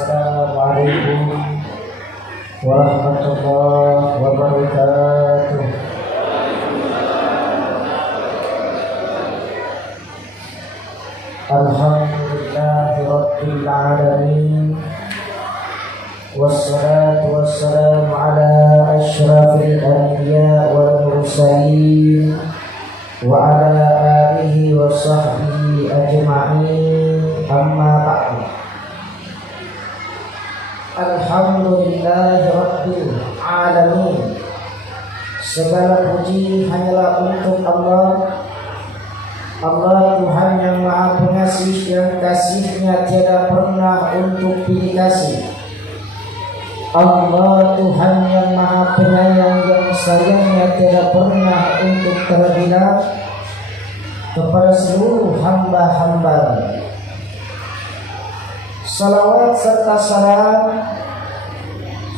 Assalamualaikum warahmatullahi wabarakatuh. Alhamdulillahi rabbil alamin. Wassalatu wassalamu ala asyrafil anbiya wal mursalin wa ala alihi wa sahbihi ajma'in. Amma ba'du. Alhamdulillahi rabbil alamin. Segala puji hanyalah untuk Allah. Allah Tuhan yang Maha Pengasih, yang kasih-Nya tiada pernah untuk pilih kasih. Allah Tuhan yang Maha Penyayang, yang sayangnya tiada pernah untuk terhilang kepada seluruh hamba-hamba. Salawat serta salam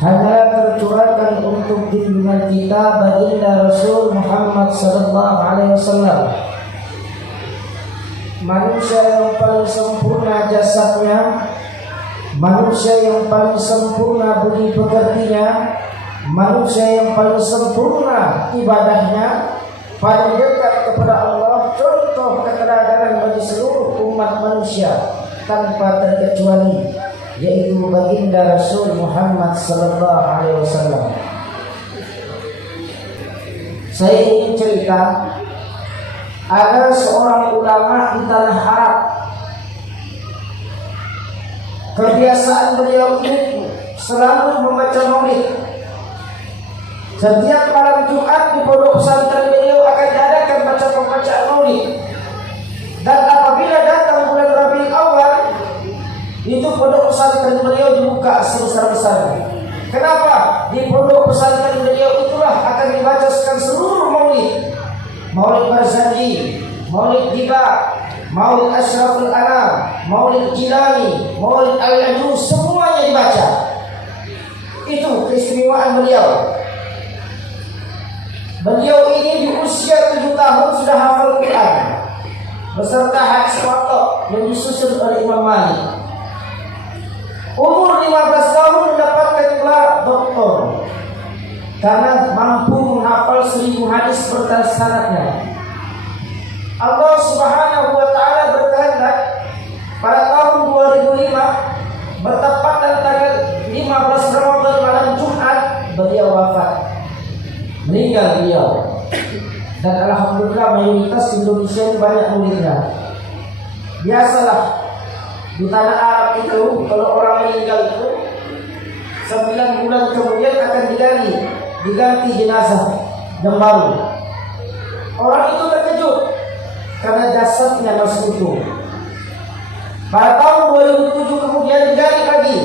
hanya tercurahkan untuk junjungan kita baginda Rasul Muhammad sallallahu alaihi wasallam, manusia yang paling sempurna jasadnya, manusia yang paling sempurna budi pekertinya, manusia yang paling sempurna ibadahnya, paling dekat kepada Allah, contoh keteladanan bagi seluruh umat manusia tanpa terkecuali, yaitu baginda Rasul Muhammad sallallahu alaihi wasallam. Saya ingin cerita, ada seorang ulama di tanah Arab. Kebiasaan beliau ini selalu membaca maulid. Setiap malam Jumat di pondok pesantren beliau akan diadakan bacaan maulid. Dan apabila datang bulan Rabiul Awal, itu pondok pesantren beliau dibuka sebesar-besarnya. Kenapa? Di pondok pesantren beliau itulah akan dibacakan seluruh maulid. Maulid Barzanji, Maulid Diba, Maulid Ashraful Anam, Maulid Jilani, Maulid Al-Ajuz, semuanya dibaca. Itu keistimewaan beliau. Beliau ini di usia 7 tahun sudah hafal Quran beserta hadis watok yang disusun oleh Imam Malik. Umur 15 tahun mendapatkan gelar doktor karena mampu menghafal 1000 hadis bersanadnya. Allah Subhanahu wa taala berkehendak pada tahun 2005 bertepatan tanggal 15 Ramadan malam Jumat beliau wafat. Meninggal beliau. Dan alhamdulillah mayoritas Indonesia banyak muridnya. Biasalah di tanah Arab itu kalau orang meninggal itu 9 bulan kemudian akan diganti jenazah yang baru. Orang itu terkejut karena jasadnya masih utuh. Pada tahun 2007 kemudian digali lagi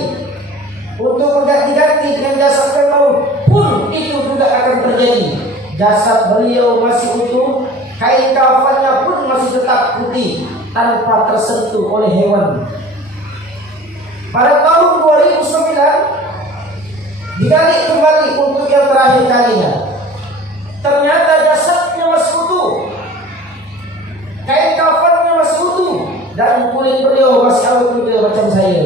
untuk mengganti dengan jasad yang baru, pun itu juga akan terjadi. Jasad beliau masih utuh, kain kafannya pun masih tetap putih tanpa tersentuh oleh hewan. Pada tahun 2009 digali kembali untuk yang terakhir kalinya. Ternyata jasadnya masih utuh, kain kafannya masih utuh, dan kulit beliau masih awet muda macam saya.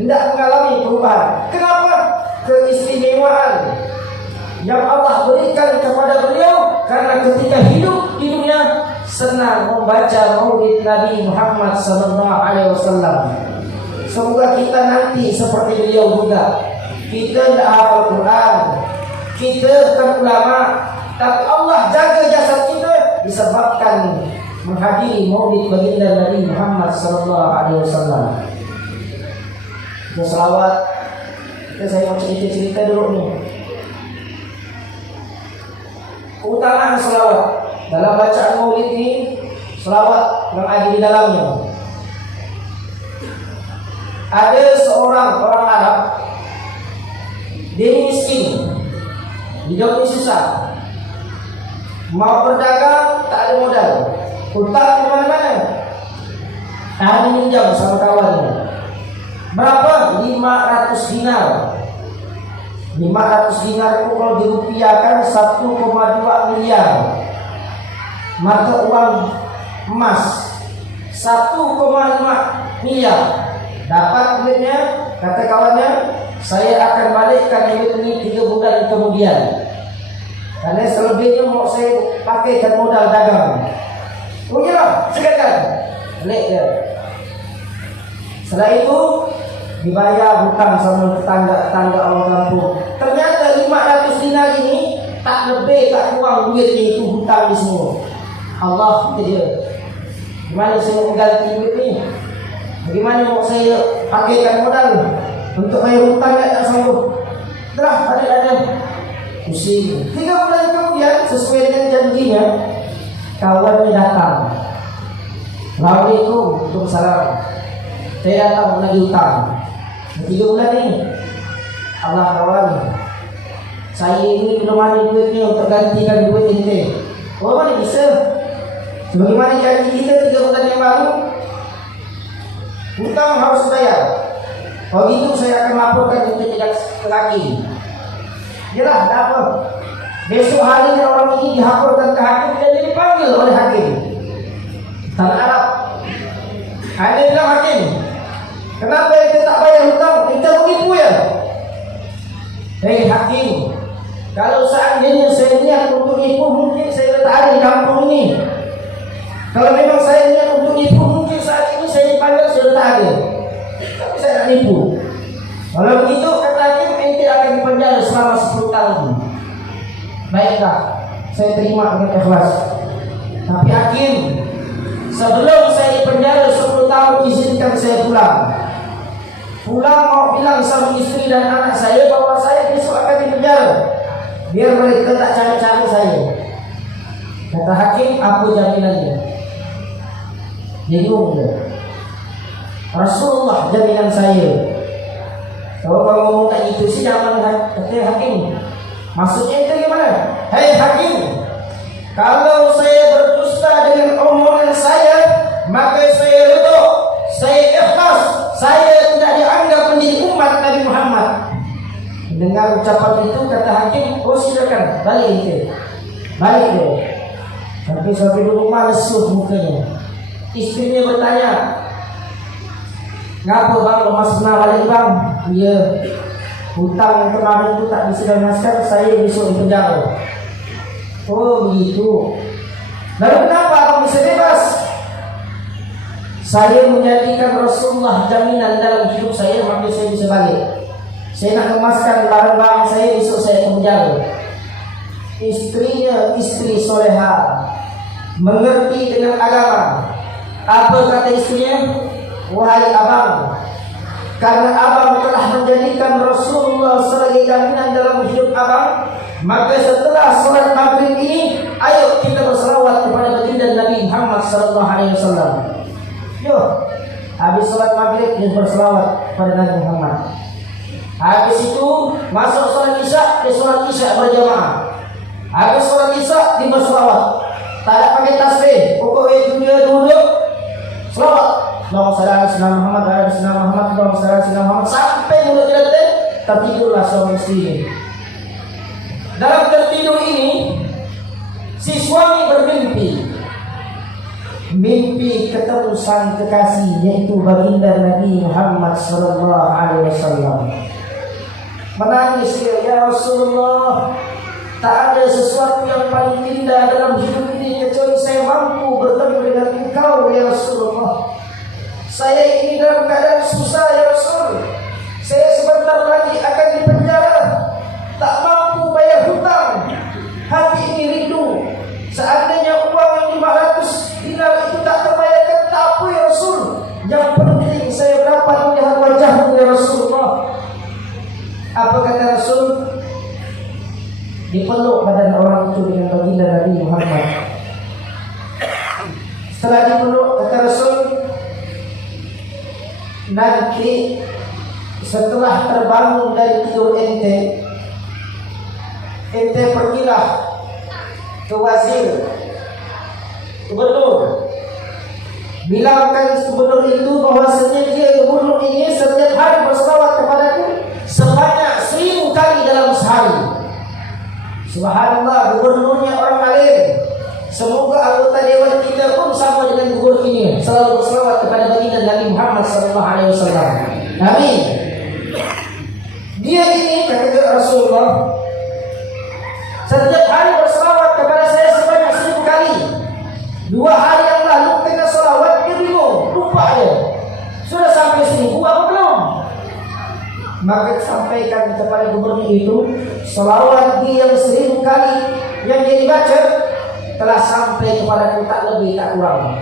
Tidak mengalami perubahan. Kenapa? Keistimewaan yang Allah berikan kepada beliau karena ketika hidup di dunia senang membaca maulid Nabi Muhammad sallallahu alaihi wasallam. Semoga kita nanti seperti beliau juga. Kita tidak hafal Quran, kita bukan ulama, tapi Allah jaga jasad kita disebabkan menghadiri maulid baginda Nabi Muhammad sallallahu alaihi wasallam. Itu selawat. Saya mau cerita dulu nih. Keutamaan selawat dalam bacaan maulid ini, selawat yang ada di dalamnya. Ada seorang orang Arab, dia miskin, hidupnya susah, mau berdagang tak ada modal, hutang kemana-mana, minjam sama kawannya. Berapa? 500 dinar. 500 dinar itu kalau dirupiahkan 1,2 miliar. Maka uang emas 1,5 miliar dapat Kata kawannya, saya akan balikkan duit ini 3 bulan kemudian. Karena selebihnya mau saya pakaikan modal dagang. Oh iya, silakan. Balik dia. Setelah itu dibayar hutang sama tetangga orang kampung. Ternyata 500 dinar ini tak lebih tak kurang duit itu hutang di semua. Allah dia. Gimana saya mau mengganti duit ni? Bagaimana mau saya pakaikan modal untuk bayar hutang yang tak sanggup? Telah ada pusing. 3 bulan kemudian sesuai dengan janjinya, kawannya datang. Assalamualaikum, waalaikumsalam. Saya datang lagi hutang 3 bulan ni. Allah kawan, saya ini belum ada duitnya untuk gantikan duit ente. Oh mana bisa? Sebagaimana janji kita 3 bulan yang baru, hutang harus bayar. Kalau gitu saya akan laporkan untuk tidak lagi. Yalah, tak apa. Besok hari orang ini dihaporkan ke hakim dan dia dipanggil oleh hakim. Tanah Arab. Ada bilang hakim, kenapa kita tak bayar hutang? Kita menipu ya? Hei hakim, kalau seandainya saya niat untuk nipu, mungkin saya tak ada di kampung ini. Kalau memang saya niat untuk nipu, mungkin saat ini saya dipanggil sudah tak ada. Tapi saya tak nipu. Kalau begitu, kata hakim, ente akan dipenjara selama 10 tahun. Baiklah, saya terima dengan ikhlas. Tapi hakim, sebelum saya dipenjara 10 tahun, izinkan saya pulang. Pulang mau bilang sama istri dan anak saya bahwa saya besok akan dipenjara, biar mereka tak cari-cari saya. Kata hakim, apa jaminannya? Bingung dia. Rasulullah jaminan saya. Kalau ngomong tak itu sih jangan kata hakim. Maksudnya itu gimana? Hei hakim, kalau saya berdusta dengan omongan saya, maka saya ridho, saya ikhlas, saya tidak dianggap menjadi umat Nabi Muhammad. Dengar ucapan itu, kata hakim, oh silakan balik itu, balik dia. Sampai dulu malesuh mukanya. Istrinya bertanya, ngapa bang lemas pernah balik bang? Iya, hutang yang kemarin itu tak bisa lunaskan, saya besok di penjara. Oh begitu. Lalu kenapa abang bisa bebas? Saya menjadikan Rasulullah jaminan dalam hidup saya, maka saya bisa balik. Saya nak kemaskan barang-barang saya, besok saya ke penjara. Istrinya istri soleha, mengerti dengan agama. Apa kata istrinya? Wahai abang, karena abang telah menjadikan Rasulullah sebagai jaminan dalam hidup abang, maka setelah sholat maghrib ini, ayo kita berselawat kepada baginda Nabi Muhammad sallallahu alaihi wasallam. Yo, habis sholat maghrib kita berselawat kepada Nabi Muhammad. Habis itu masuk sholat isya, di sholat isya berjamaah. Habis sholat isya di berselawat. Tak ada pakai tasbih, pokoknya dunia duduk selawat. Allahumma shalli ala sayyidina Muhammad wa ala sayyidina Muhammad, Allahumma shalli ala sayyidina Muhammad, sampai mulut kita tertidurlah suami istri. Dalam tertidur ini, si suami bermimpi, mimpi ketemu sang kekasih, yaitu baginda Nabi Muhammad sallallahu alaihi wasallam. Menangis dia, ya Rasulullah, tak ada sesuatu yang paling indah dalam hidup ini kecuali saya mampu bertemu dengan engkau ya Rasulullah. Saya ini dalam keadaan susah ya Rasul. Saya sebentar lagi akan dipenjara, tak mampu bayar hutang. Hati ini rindu. Seandainya uang yang 500 dinar itu tak terbayarkan, tak apa ya Rasul. Yang penting saya dapat melihat wajahmu ya Rasulullah. Apa kata Rasul? Dipeluk badan orang itu dengan baginda Nabi Muhammad. Setelah dipeluk, kata Rasul, nanti setelah terbangun dari tidur ente pergilah ke wazir, gubernur. Bilangkan gubernur itu bahwasanya dia gubernur ini setiap hari berselawat kepadaku sebanyak 1000 kali dalam sehari. Subhanallah, gubernurnya orang alim. Semoga anggota dewan kita pun sama dengan gubernur ini, selalu berselawat kepada baginda Nabi Muhammad sallallahu alaihi wasallam. Amin. Dia ini kata Rasulullah, setiap hari berselawat kepada saya sebanyak 1000 kali. 2 hari yang lalu tengah selawat dia bingung, lupa dia. Sudah sampai 1000 apa belum? Maka sampaikan kepada gubernur itu, selawat dia yang 1000 kali yang dia dibaca telah sampai kepada tak lebih tak kurang.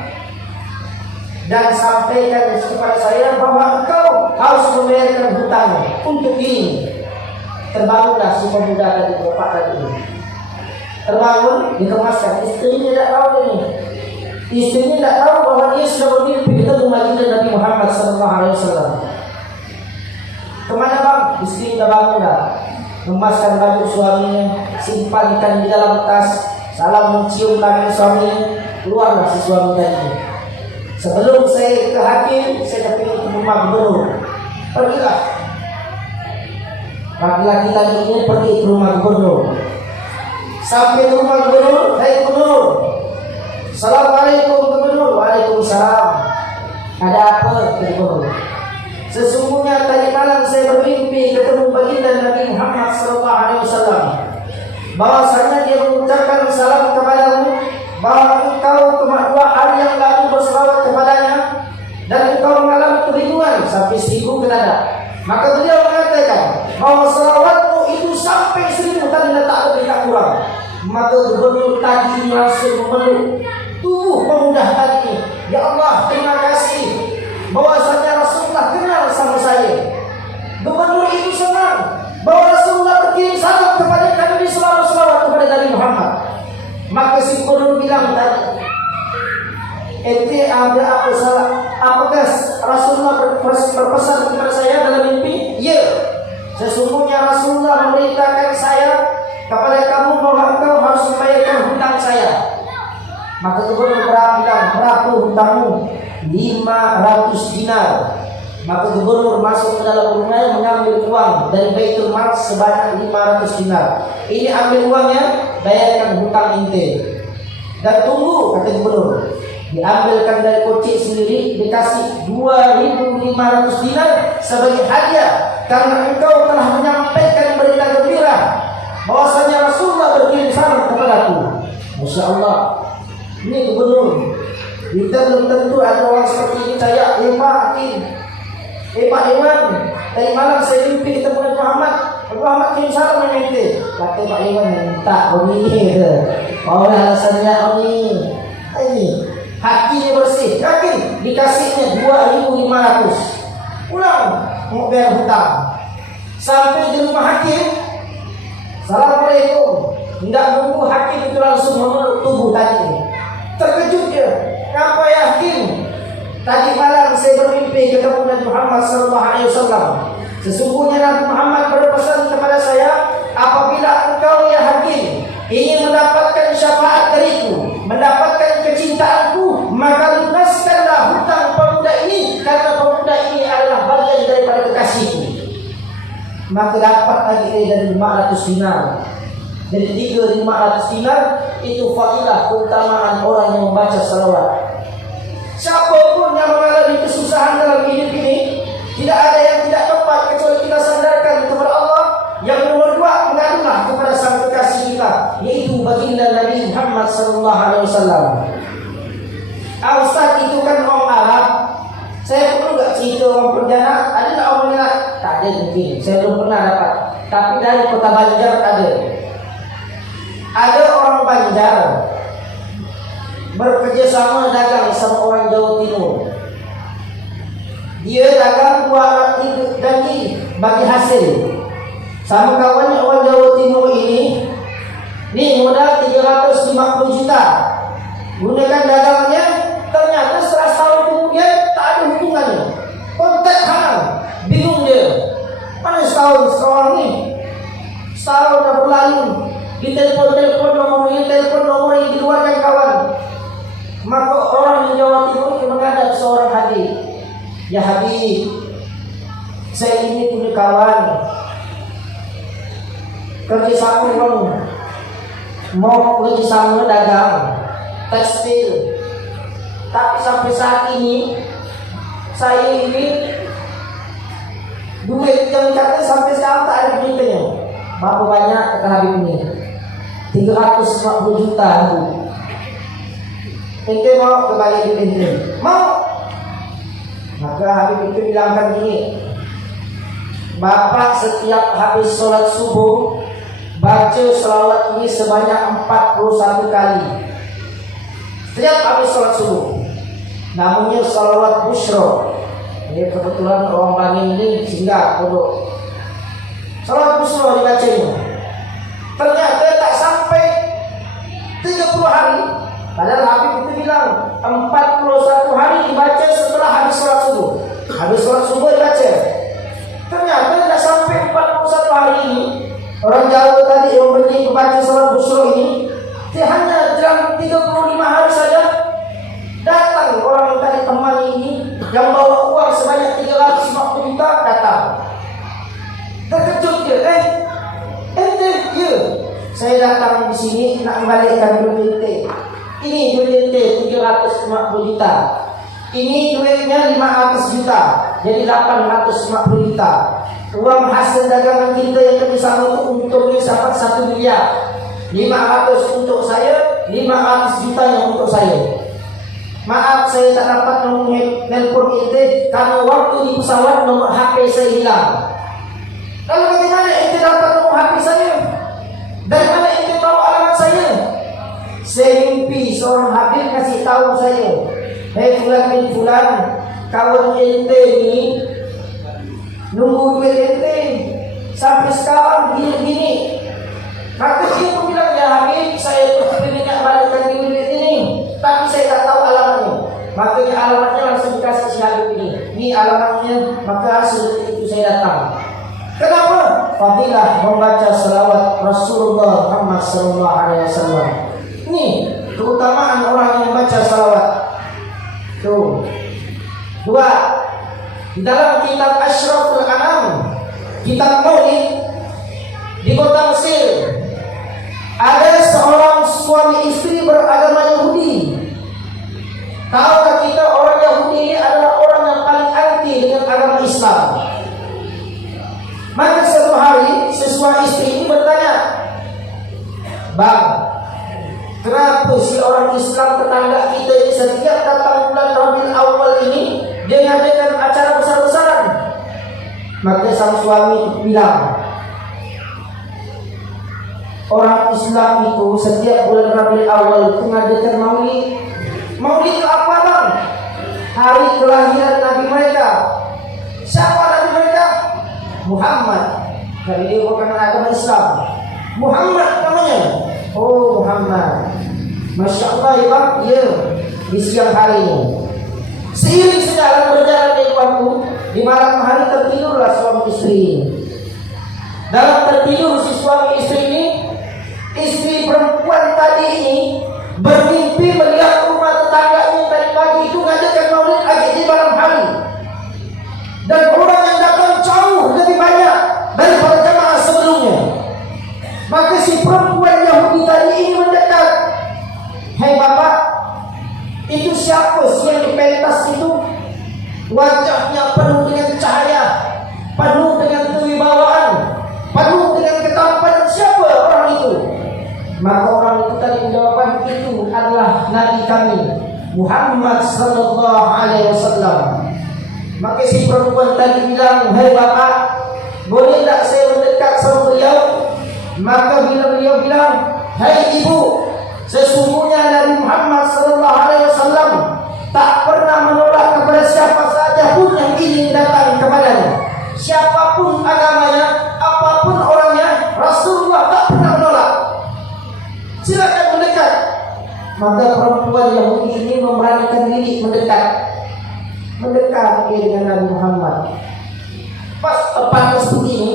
Dan sampaikan kepada saya bahwa engkau harus membayarkan hutang untuk ini. Terbangunlah si pemuda tadi, bapak tadi. Terbangun, dikemaskan. Istrinya tidak tahu ini. Istrinya tidak tahu bahwa dia sudah bermimpi bertemu baginda Nabi Muhammad SAW. Kemana bang? Istri sudah bangun dah. Memaskan baju suaminya, simpankan di dalam tas, salam mencium tangan suaminya, keluarlah si suami tadi. Sebelum saya ke hakim, saya pergi ke rumah gubernur. Pergilah. Laki-laki tadi ini pergi ke rumah gubernur. Sampai ke rumah gubernur, hai gubernur. Assalamualaikum gubernur. Waalaikumsalam. Ada apa gubernur? Sesungguhnya tadi malam saya bermimpi ketemu baginda Nabi Muhammad SAW. Bahwasanya dia mengucapkan salam kepadamu, bahwa engkau 2 hari yang lalu berselawat kepadanya dan engkau mengalami kebingungan sampai 1000 kata. Maka beliau mengatakan bahwa selawatmu itu sampai 1000 dan tak lebih tak kurang. Maka gubernur tadi langsung memeluk tubuh pemuda tadi. Ya Allah, terima kasih bahwasanya Rasulullah kenal sama saya. Gubernur itu senang bahwa Rasulullah berkirim salam kepada kami, selalu selawat kepada Nabi Muhammad. Maka si gubernur bilang tadi, ente ada apa salah? Apakah Rasulullah berpesan kepada saya dalam mimpi? Ya. Sesungguhnya Rasulullah memberitakan saya kepada kamu bahwa engkau harus membayarkan hutang saya. Maka gubernur bilang, berapa hutangmu? 500 dinar. Maka gubernur masuk ke dalam rumahnya mengambil uang dari Baitul Mal sebanyak 500 dinar. Ini ambil uangnya, bayarkan hutang ente. Dan tunggu, kata gubernur. Diambilkan dari kocik sendiri, dikasih 2.500 dinar sebagai hadiah karena engkau telah menyampaikan berita gembira bahwasanya Rasulullah berkirim salam kepadaku. Masya Allah. Ini gubernur. Kita belum tentu ada orang seperti ini. Saya Pak Iwan, tadi malam saya mimpi ketemu Nabi Muhammad. Nabi Muhammad kirim salam yang ente. Kata Pak Iwan, minta ini. Oh, alasannya ini. Hatinya bersih, yakin dikasihnya 2.500. Pulang mau bayar hutang. Sampai di rumah hakim, Assalamualaikum. Tidak menunggu hakim itu langsung memeluk tubuh tadi. Terkejut dia. Kenapa ya hakim? Tadi malam saya bermimpi ketemu Nabi Muhammad SAW. Sesungguhnya Nabi Muhammad berpesan kepada saya, apabila engkau ya hakim ingin mendapatkan syafaat dariku, mendapatkan kecintaanku, maka lunaskanlah hutang pemuda ini, karena pemuda ini adalah bagian daripada kekasihku. Maka dapat lagi dari 500 dinar. Dari 3.500 dinar itu fadilah keutamaan orang yang membaca salawat. Siapapun yang mengalami kesusahan dalam hidup ini, tidak ada yang tidak tepat kecuali kita sandarkan kepada Allah. Yang nomor 2, mengadulah kepada sang kekasih kita, yaitu baginda Nabi Muhammad SAW. Ustaz itu kan orang Arab. Saya perlu nggak cerita orang Pontianak? Ada nggak orang Pontianak? Tak ada mungkin. Saya belum pernah dapat. Tapi dari kota Banjar ada. Ada orang Banjar bekerja sama dagang sama orang Jawa Timur. Dia dagang 2 alat daging bagi hasil. Sama kawannya orang Jawa Timur ini, nih modal 350 juta. Gunakan dagangnya, ternyata setelah tahun kemudian tak ada hubungannya. Kontak halal, bingung dia. Mana setahun seorang nih? Setahun dah berlalu. Ditelepon nomor yang dikeluarkan kawan. Maka orang di Jawa Timur menghadap seorang Habib. Ya Habib, saya ini punya kawan kerja sama mau kerja sama dagang tekstil, tapi sampai saat ini saya ini Duit yang dikatakan sampai sekarang tak ada beritanya. Berapa banyak kata Habib ini? 350 juta itu. Ente mau kembali ke ente? Mau? Maka Habib itu bilangkan gini, Bapak setiap habis sholat subuh baca selawat ini sebanyak 41 kali. Setiap habis sholat subuh. Namanya salawat busyra. Ini kebetulan orang Bangin ini singgah pondok. Salawat busyra dibacanya. Ternyata tak sampai 30 hari. Padahal Habib itu bilang 41 hari dibaca setelah habis sholat subuh. Habis sholat subuh dibaca. Ternyata tidak sampai 41 hari ini. Orang Jawa tadi yang beli membaca salawat busyra ini, hanya dalam 35 hari saja datang orang yang tadi teman ini yang bawa uang sebanyak 350 juta datang. Terkejut dia, ente, ya, saya datang di sini nak membalikkan duit ente. Ini duit ente 350 juta. Ini duitnya 500 juta, jadi 850 juta. Uang hasil dagangan kita yang kerjasama itu untungnya dapat 1 miliar. 500 untuk saya, 500 juta yang untuk saya. Maaf saya tak dapat nelpon ente karena waktu di pesawat nomor HP saya hilang. Lalu bagaimana ente dapat nomor HP saya? Dari mana ente tahu alamat saya? Saya mimpi seorang Habib kasih tahu saya, hei fulan bin fulan, kawan ente ini nunggu duit ente sampai sekarang gini-gini. Maka dia pun bilang, ya Habib, saya ingin balikkan duit ini, tapi saya tak tahu alamatnya. Makanya alamatnya langsung dikasih si Habib ini. Ini alamatnya, maka hasil itu saya datang. Kenapa? Fadilah membaca selawat Rasulullah Muhammad SAW. Ini keutamaan orang yang membaca selawat. Tuh. 2. Di dalam kitab Asyraful Anam, kitab Maulid di kota Mesir, ada seorang suami istri beragama Yahudi. Tahukah kita orang Yahudi ini adalah orang yang paling anti dengan agama Islam. Maka suatu hari sesuami istri ini bertanya, Bang, kenapa si orang Islam tetangga kita ini setiap datang bulan Rabiul Awal ini dia mengadakan acara besar-besaran? Maka sang suami bilang, orang Islam itu setiap bulan Rabiul Awal itu mengadakan maulid. Maulid itu apa bang? Hari kelahiran Nabi mereka. Siapa Nabi mereka? Muhammad. Jadi dia bukan agama Islam. Muhammad namanya. Oh Muhammad. Masya Allah ya bang. Ya. Di siang hari ini. Seiring sejalan berjalan dari waktu, di malam hari tertidurlah suami istri. Dalam tertidur si suami istri ini, istri perempuan tadi ini bermimpi melihat rumah tetangganya tadi pagi itu ngadakan maulid lagi di malam hari, dan orang yang datang jauh lebih banyak daripada jamaah sebelumnya. Maka si perempuan Yahudi tadi ini mendekat. Hei bapak, itu siapa sih yang di pentas itu? Wajahnya penuh dengan cahaya, penuh dengan kewibawaan, penuh dengan ketampanan. Siapa orang itu? Maka orang itu tadi menjawabkan, itu adalah Nabi kami Muhammad sallallahu alaihi wasallam. Maka si perempuan tadi bilang, hei bapak, boleh tak saya mendekat sama beliau? Maka bila beliau bilang, hei ibu, sesungguhnya Nabi Muhammad sallallahu alaihi wasallam tak pernah menolak kepada siapa saja pun yang ingin datang kepadanya. Siapapun agamanya, apapun orangnya, Rasulullah tak pernah menolak. Silakan mendekat. Maka perempuan Yahudi ini memberanikan diri mendekat dengan Nabi Muhammad. Pas tepat seperti ini,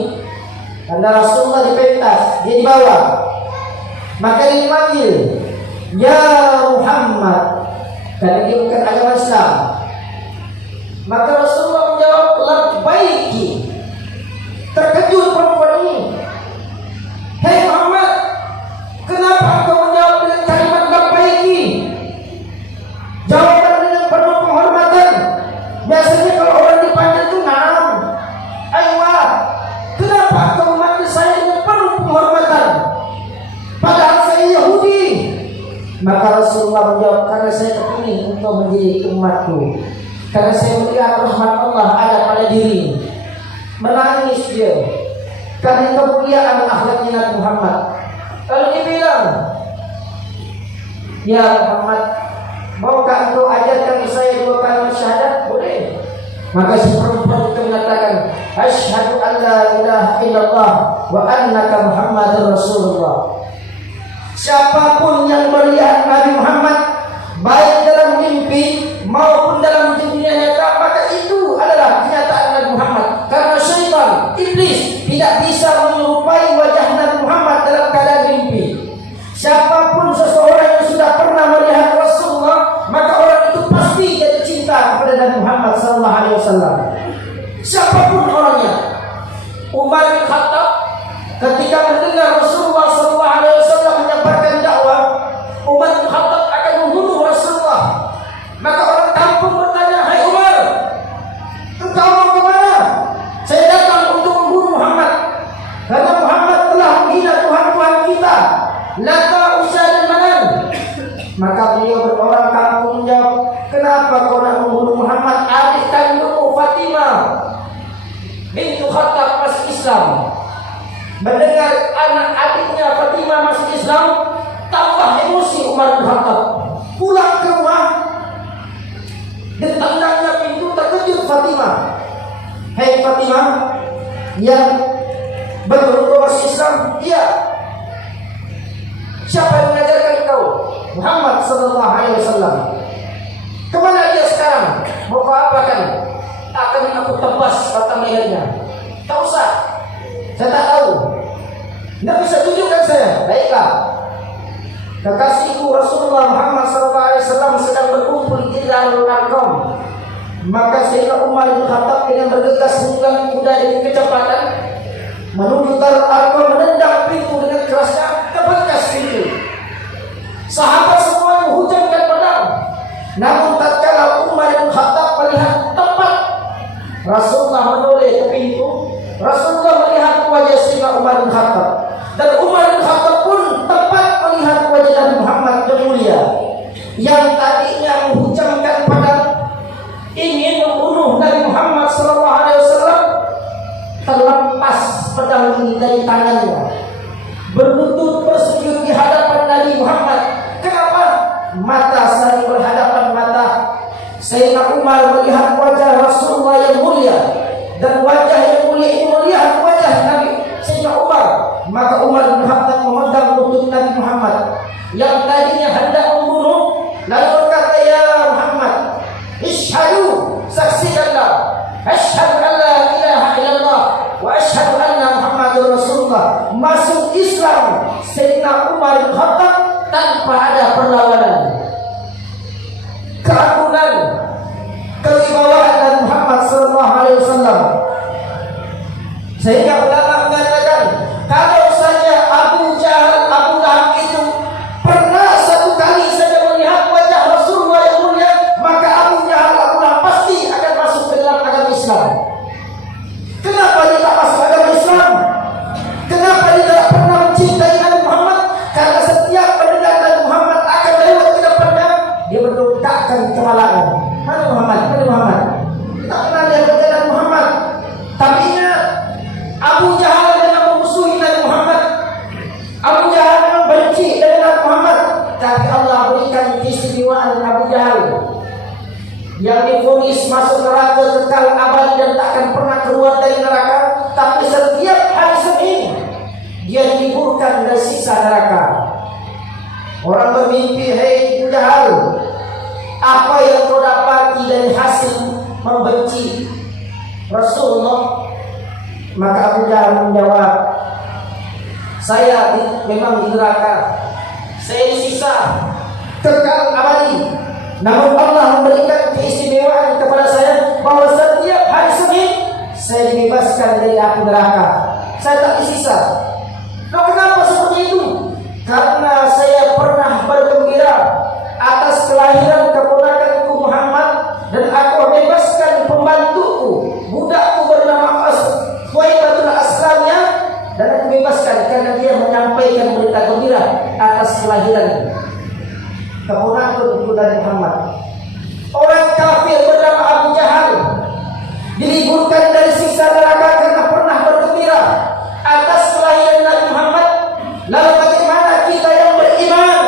karena Rasulullah di pentas, dia dibawa. Maka dia dipanggil, ya Muhammad, karena dia bukan agama Islam. Maka Rasulullah menjawab, labbaiki. Terkejut perempuan ini. Hei Muhammad, kenapa engkau menjawab dengan kalimat labbaiki? Jawaban dengan penuh penghormatan. Biasanya kalau orang dipanggil itu na'am, aywa, engkau menjadi umatku, karena saya melihat rahmat Allah ada pada diri. Menangis dia karena kemuliaan akhlaknya Nabi Muhammad. Lalu dia bilang, ya Muhammad, maukah engkau ajarkan saya 2 kalimat syahadat? Boleh. Maka si perempuan itu mengatakan, asyhadu an la ilaha illallah wa annaka Muhammadur Rasulullah. Siapapun yang melihat Nabi Muhammad baik dalam mimpi maupun dalam dunia nyata, maka itu adalah kenyataan Nabi Muhammad. Karena syaitan, iblis tidak bisa menyerupai wajah Nabi Muhammad dalam keadaan mimpi. Siapapun seseorang yang sudah pernah melihat Rasulullah, maka orang itu pasti jatuh cinta kepada Nabi Muhammad SAW. Siapapun orangnya. Umar bin Khattab ketika mendengar Rasulullah SAW menyampaikan dakwah, Umar bin Khattab akan membunuh Rasulullah. Maka orang kampung bertanya, hai Umar, engkau mau kemana? Saya datang untuk membunuh Muhammad, karena Muhammad telah menghina Tuhan-Tuhan kita, Lata, Uzza dan Manan. Maka beliau orang kampung menjawab, kenapa kau nak membunuh Muhammad? Adik kandungmu Fatimah bintu Khattab masuk Islam. Mendengar anak adiknya Fatimah masuk Islam, tambah emosi Umar bin Khattab. Pulang ke rumah, ditendangnya pintu, terkejut Fatimah. Hei Fatimah, yang betul masuk Islam? Iya. Siapa yang mengajarkan kau? Muhammad sallallahu alaihi wasallam. Kemana dia sekarang? Mau kau apakan? Akan aku tebas batang lehernya. Tak usah, saya tak tahu. Tidak bisa tunjukkan saya. Baiklah. Kekasihku Rasulullah Muhammad SAW sedang berkumpul di Darul Arqam. Maka Sayyidina Umar bin Khattab dengan bergegas menunggang kuda dengan kecepatan menuju Darul Arqam, menendang pintu dengan kerasnya, kebekas pintu. Sahabat semua menghujamkan pedang. Namun tatkala Umar bin Khattab melihat tepat Rasulullah menoleh ke pintu, Rasulullah melihat wajah Sayyidina Umar bin Khattab, dan Umar bin Khattab pun tepat melihat wajah Nabi Muhammad yang mulia, yang tadinya menghujamkan pedang ingin membunuh Nabi Muhammad SAW. Terlepas pedang ini dari tangannya, berlutut bersujud di hadapan Nabi Muhammad. Kenapa? Mata saling berhadapan mata. Sayyidina Umar melihat wajah Rasulullah yang mulia, dan wajah yang mulia ini melihat wajah Nabi Sayyidina Umar. Maka Umar bin Khattab memegang lutut Nabi Muhammad yang tadinya hendak membunuh, lalu berkata, ya Muhammad, ishhadu, saksikanlah, asyhadu an la ilaha illallah wa asyhadu anna Muhammadur Rasulullah. Masuk Islam Sayyidina Umar bin Khattab tanpa ada perlawanan. Keagungan, kewibawaan Nabi Muhammad SAW. Sehingga ulama mengatakan, kalau saja Abu Jahal, Abu Lahab itu pernah satu kali saja melihat wajah Rasulullah yang mulia, maka Abu Jahal, Abu Lahab pasti akan masuk ke dalam agama Islam. Kenapa dia tak masuk agama Islam? Kenapa dia tak pernah mencintai Nabi Muhammad? Karena setiap mendengar Nabi Muhammad akan lewat ke depannya, dia mendongkakkan kemalangan. Nabi Muhammad, Nabi Muhammad. Tak pernah dia berkata Nabi Muhammad. Tapi ingat, Abu Jahal memang memusuhi Nabi Muhammad. Abu Jahal memang benci dengan Nabi Muhammad. Tapi Allah berikan keistimewaan Abu Jahal, yang divonis masuk neraka kekal abadi dan takkan pernah keluar dari neraka. Tapi setiap hari Senin dia diliburkan dari sisa neraka. Orang bermimpi, hei Abu Jahal, apa yang kau dapati dari hasil membenci Rasulullah? Maka Abu Jahal menjawab, saya memang di neraka, saya disisa kekal abadi. Namun Allah memberikan keistimewaan kepada saya bahwa setiap hari Senin saya dibebaskan dari api neraka. Saya tak disisa. Nah, kenapa seperti itu? Karena saya pernah bergembira atas kelahiran keponakanku Muhammad, dan aku bebaskan pembantuku, budakku bernama Suwaibatul Aslamnya, dan aku bebaskan karena dia menyampaikan berita gembira atas kelahiran keponakanku dari Muhammad. Orang kafir bernama Abu Jahal diliburkan dari siksa neraka karena pernah bergembira atas kelahiran Nabi Muhammad. Lalu bagaimana kita yang beriman?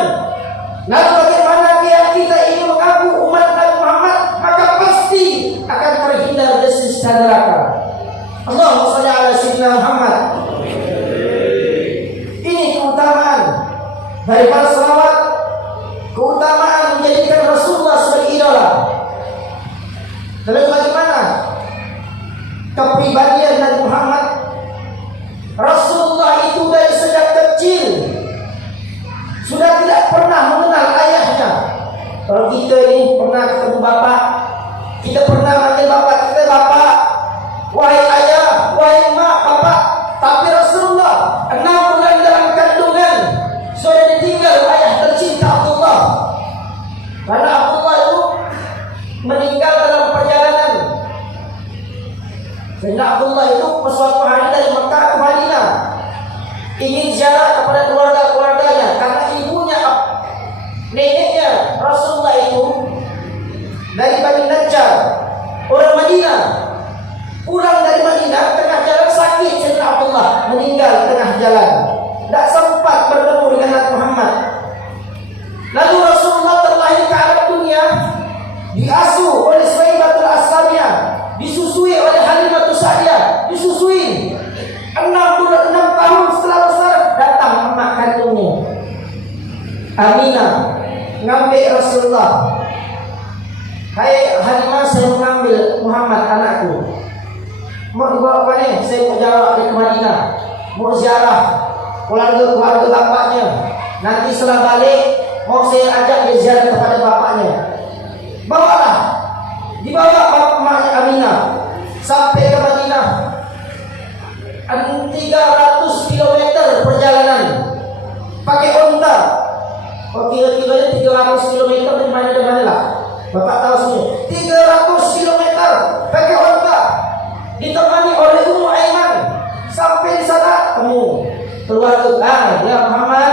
Lalu bagaimana kita ini mengaku umat Nabi Muhammad? Maka pasti akan terhindar dari siksa neraka. Allahumma shalli ala sayyidina Muhammad. Ini keutamaan dari para salawat, keutamaan menjadikan Rasulullah sebagai idola. Lalu bagaimana kepribadian Nabi Muhammad? Rasulullah itu dari sejak kecil sudah tidak pernah mengenal ayahnya. Kalau kita ini pernah ketemu bapak, kita pernah manggil bapak kita bapak, wahai ayah, wahai mak, bapak. Tapi Rasulullah 6 bulan dalam kandungan sudah ditinggal ayah tercinta Abdullah. Karena Abdullah itu meninggal dalam perjalanan. Sehingga Abdullah itu suatu hari dari Mekah ke Madinah ingin ziarah kepada keluarga-keluarganya, karena ibunya, neneknya Rasulullah itu dari Bani Najjar, orang Madinah. Pulang dari Madinah, tengah jalan sakit Sayyidina Abdullah, meninggal tengah jalan. Tidak sempat bertemu dengan Nabi Muhammad. Lalu Rasulullah terlahir ke alam dunia, diasuh oleh Suwaibatul Aslamiyah, disusui oleh Halimatus Sa'diyah, disusui 6 tahun setelah besar, datang emak kandungnya Aminah ngambil Rasulullah. Hai Halimah, saya mengambil Muhammad anakku. Mau dibawa ke mana? Saya mau jalan ke Madinah, mau ziarah keluarga bapaknya. Nanti setelah balik mau saya ajak dia ziarah kepada bapaknya. Bawalah, dibawa bapak emaknya Aminah sampai ke Madinah. 300 km perjalanan pakai onta. Kira-kira 300 km dari mana lah. Bapak tahu semua. 300 km pakai onta, ditemani oleh Ummu Aiman. Sampai di sana temu keluarga. Ya Muhammad,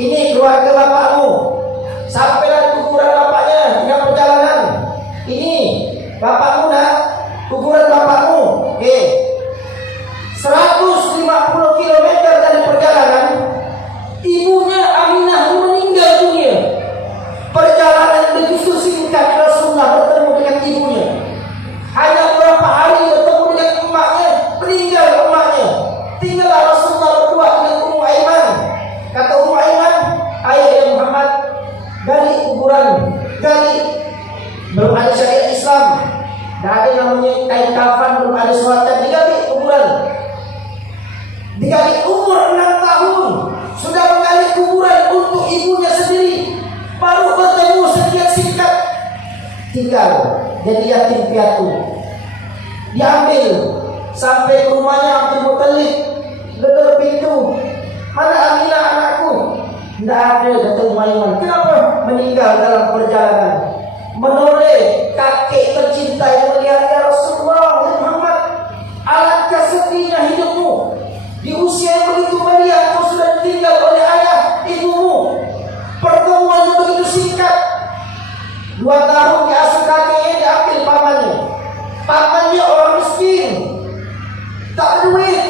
ini keluarga bapakmu. Sampailah di kuburan bapaknya dengan perjalanan. Ini bapakmu nak, kuburan bapakmu. Oke. 150 km dari perjalanan, ibunya Aminah meninggal dunia. Perjalanan begitu singkat, Rasulullah bertemu dengan ibunya. Hanya beberapa hari bertemu dengan emaknya, meninggal emaknya. Tinggallah Rasulullah berdua dengan Ummu Aiman. Kata Ummu Aiman, ayah ya Muhammad, gali kuburan, gali. Belum ada syariat Islam, tidak ada namanya kain kafan, belum ada sholat, digali kuburan. Digali umur 6 tahun sudah menggali kuburan untuk ibunya sendiri, baru bertemu sekian singkat, tinggal jadi yatim piatu. Diambil sampai ke rumahnya Abdul Muttalib, gedor pintu, mana Aminah anakku? Tidak ada, kata Ummu Aiman. Kenapa? Meninggal dalam perjalanan. Menoleh kakek tercinta yang melihat, ya Rasulullah Muhammad, alangkah sedihnya hidupmu. Di usia yang begitu belia, kau sudah ditinggal oleh ayah, ibumu. Pertemuannya begitu singkat. 2 tahun diasuh kakeknya, diambil pamannya. Pamannya orang miskin, tak ada duit.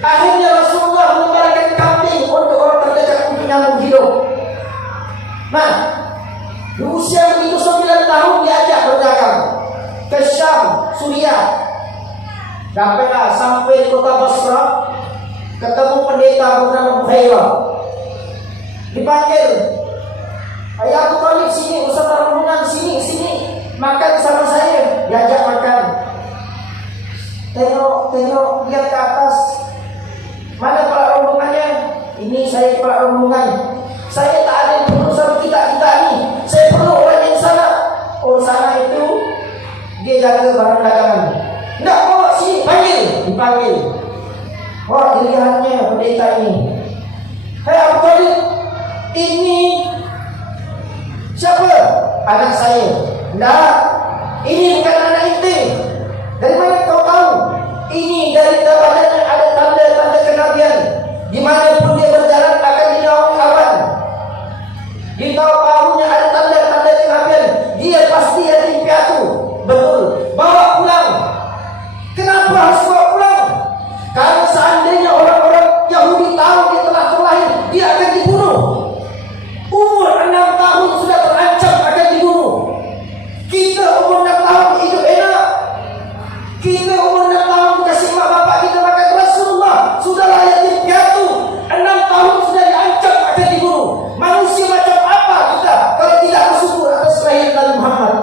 Akhirnya Rasulullah mengeluarkan kambing untuk orang terdekat untuk nyambung hidup. Nah, di usia begitu 9 tahun diajak berdagang ke Syam, Suriah. Sampai di kota Basra, ketemu pendeta bernama Buhairah. Dipanggil, ayah Abu Talib sini, Ustaz rombongan sini, makan sama saya. Diajak makan. Tengok, lihat ke atas. Mana kepala rombongannya? Ini saya kepala rombongan. Saya tak ada yang perlu sama kita ini. Saya perlu orang yang sana. Oh, sana itu dia jaga barang dagangan. Tidak, bawa sini, dipanggil. Oh, dilihatnya pendeta ini. Hai Abu Talib, ini siapa? Anak saya. Tidak, ini bukan anak inti. Dari mana kau tahu? Ini dari badannya ada tanda-tanda kenabian. Dimanapun dia berjalan akan dinaungi awan. Di bawah bahunya ada tanda-tanda kenabian. Dia pasti Rasulullah harus bawa pulang. Kalau seandainya orang-orang Yahudi tahu dia telah terlahir, dia akan dibunuh. Umur 6 tahun sudah terancam akan dibunuh. Kita umur 6 tahun hidup enak. Kita umur 6 tahun kasih mak bapak kita makan. Rasulullah sudah yatim piatu, 6 tahun sudah diancam akan dibunuh. Manusia macam apa kita kalau tidak bersyukur atas kelahiran Nabi Muhammad?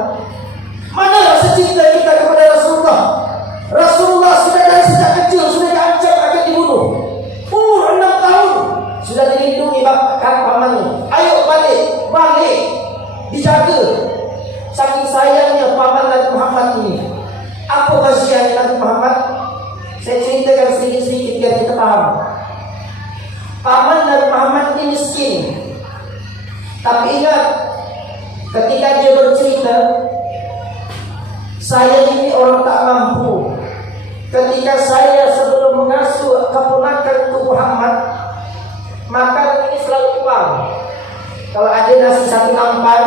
Mana rasa cinta kita kepada Rasulullah? Rasulullah sudah dari sejak kecil sudah diancam akan dibunuh. Umur 6 tahun sudah dilindungi bahkan pamannya. Ayo balik, dijaga. Saking sayangnya paman Nabi Muhammad ini. Apa rahsianya Nabi Muhammad? Saya ceritakan sedikit-sedikit biar kita paham. Paman Nabi Muhammad ini miskin. Tapi ingat, ketika dia bercerita, saya ini orang tak mampu. Ketika saya sebelum mengasuh keponakan itu Muhammad, makan ini selalu kurang. Kalau ada nasi satu nampan,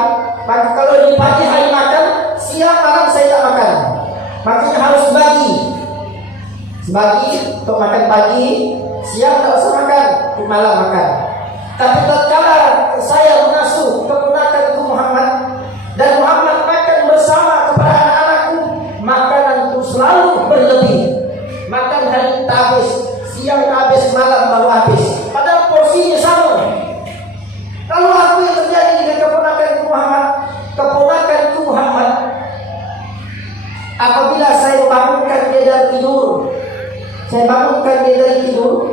maka kalau di pagi hari makan, siang malam saya tak makan. Makanya harus bagi untuk makan pagi, siang tak usah makan, di malam makan. Tapi tatkala saya mengasuh keponakan itu Muhammad dan Muhammad makan bersama kepada anak-anakku, makanan itu selalu berlebih. Makan hari tak habis, siang tak habis, malam baru habis. Padahal porsinya sama. Lalu apa yang terjadi dengan keponakan itu Muhammad? Keponakan itu Muhammad, apabila saya bangunkan dia dari tidur,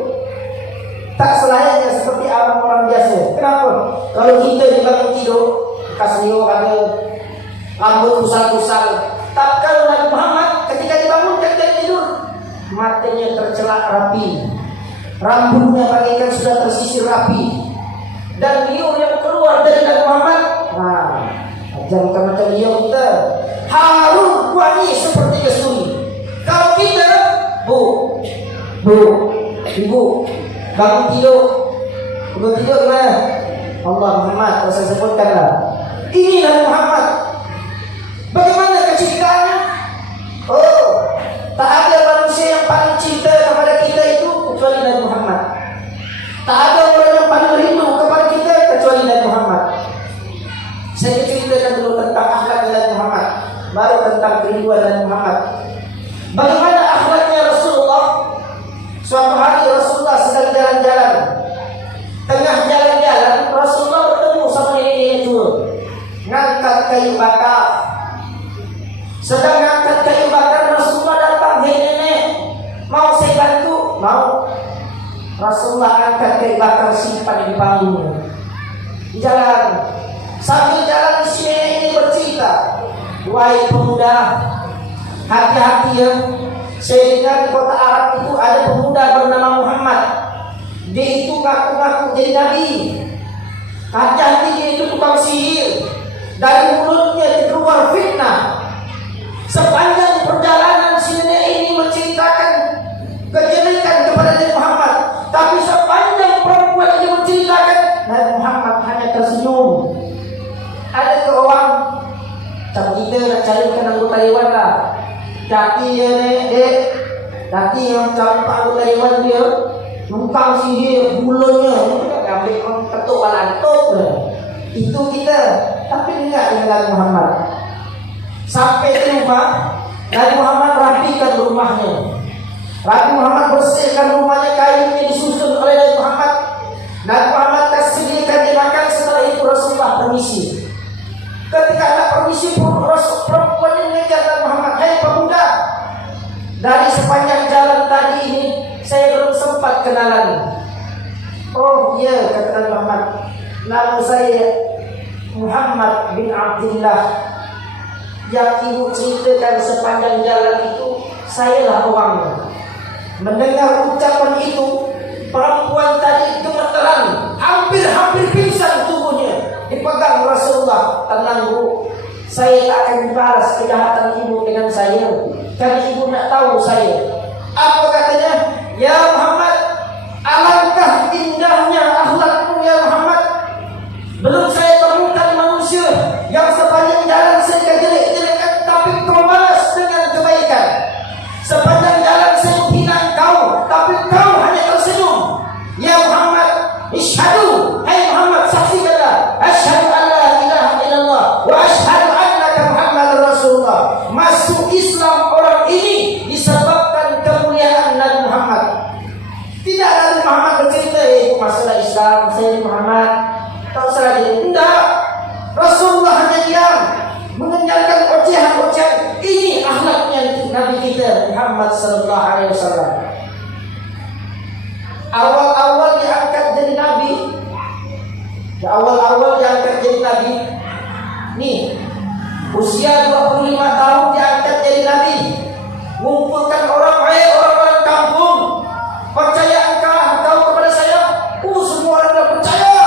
tak selayaknya seperti orang-orang biasa. Kenapa? Kalau kita dibangun tidur, kasih ada rambut kusal-kusal. Tak kalau Nabi Muhammad ketika dibangunkan dari tidur, matanya tercelak rapi, rambutnya bagaikan sudah tersisir rapi, dan liur yang keluar dari Nabi Muhammad, jangan macam liur kita, harum wangi seperti kasturi. Kalau kita, ibu, bangun tidur gimana? Allah Muhammad, saya sebutkanlah. Ini Nabi Muhammad. Bagaimana kecintaannya? Tak ada manusia yang paling cinta kepada kita itu kecuali Nabi Muhammad. Tak ada orang yang paling rindu kepada kita kecuali Nabi Muhammad. Saya ceritakan dulu tentang akhlak Nabi Muhammad, baru tentang kerinduan Nabi Muhammad. Bagaimana akhlaknya Rasulullah? Suatu hari Rasulullah sedang jalan-jalan. Tengah jalan-jalan, Rasulullah bertemu sama nenek-nenek tua, ngangkat kayu bakar. Sedang ngangkat kayu bakar, Rasulullah datang, "Hei nenek, mau saya bantu?" "Mau." Rasulullah angkat kayu bakar, simpan di panggungnya. Jalan. Sambil jalan si nenek ini bercerita, "Wahai pemuda, hati-hati ya. Saya dengar di kota Arab itu ada pemuda bernama Muhammad. Dia itu ngaku-ngaku jadi nabi. Hati-hati, dia itu tukang sihir. Dari mulutnya keluar fitnah." Sepanjang perjalanan si nenek ini menceritakan kejelekan kepada Nabi Muhammad, tapi sepanjang perempuan ini menceritakan, Nabi Muhammad hanya tersenyum. Ada ke orang macam kita nak carikan anggota dewan lah, kaki dia dek, kaki yang cari anggota dewan dia numpang sihir bulanya, ambil orang ketuk balantuk itu kita. Tapi enggak dengan Nabi Muhammad. Sampai di rumah, Nabi Muhammad rapikan rumahnya. Nabi Muhammad bersihkan rumahnya, kayunya disusun oleh Nabi Muhammad. Nabi Muhammad sediakan dimakan. Setelah itu Rasulullah permisi. Ketika ada permisi, perempuan ini mengejar Nabi Muhammad, "Hei pemuda, dari sepanjang jalan tadi ini saya belum sempat kenalan." "Oh iya," kata Nabi Muhammad, "nama saya Muhammad bin Abdullah. Yang ibu ceritakan sepanjang jalan itu, sayalah orangnya." Mendengar ucapan itu, perempuan tadi gemeteran, hampir pingsan tubuhnya. Dipegang Rasulullah, "Tenang bu, saya tak akan balas kejahatan ibu dengan saya, karena ibu nak tahu saya." Apa katanya? "Ya Muhammad, alangkah indahnya akhlakmu ya Muhammad. Belum saya temukan manusia yang sepanjang jalan saya jelek-jelekan, tapi kau balas dengan kebaikan. Sepanjang jalan awal-awal diangkat jadi nabi, awal-awal diangkat jadi nabi. Nih, usia 25 tahun diangkat jadi nabi. Ngumpulkan orang, orang-orang kampung, percaya engkau kepada saya? Semua orang dah percaya.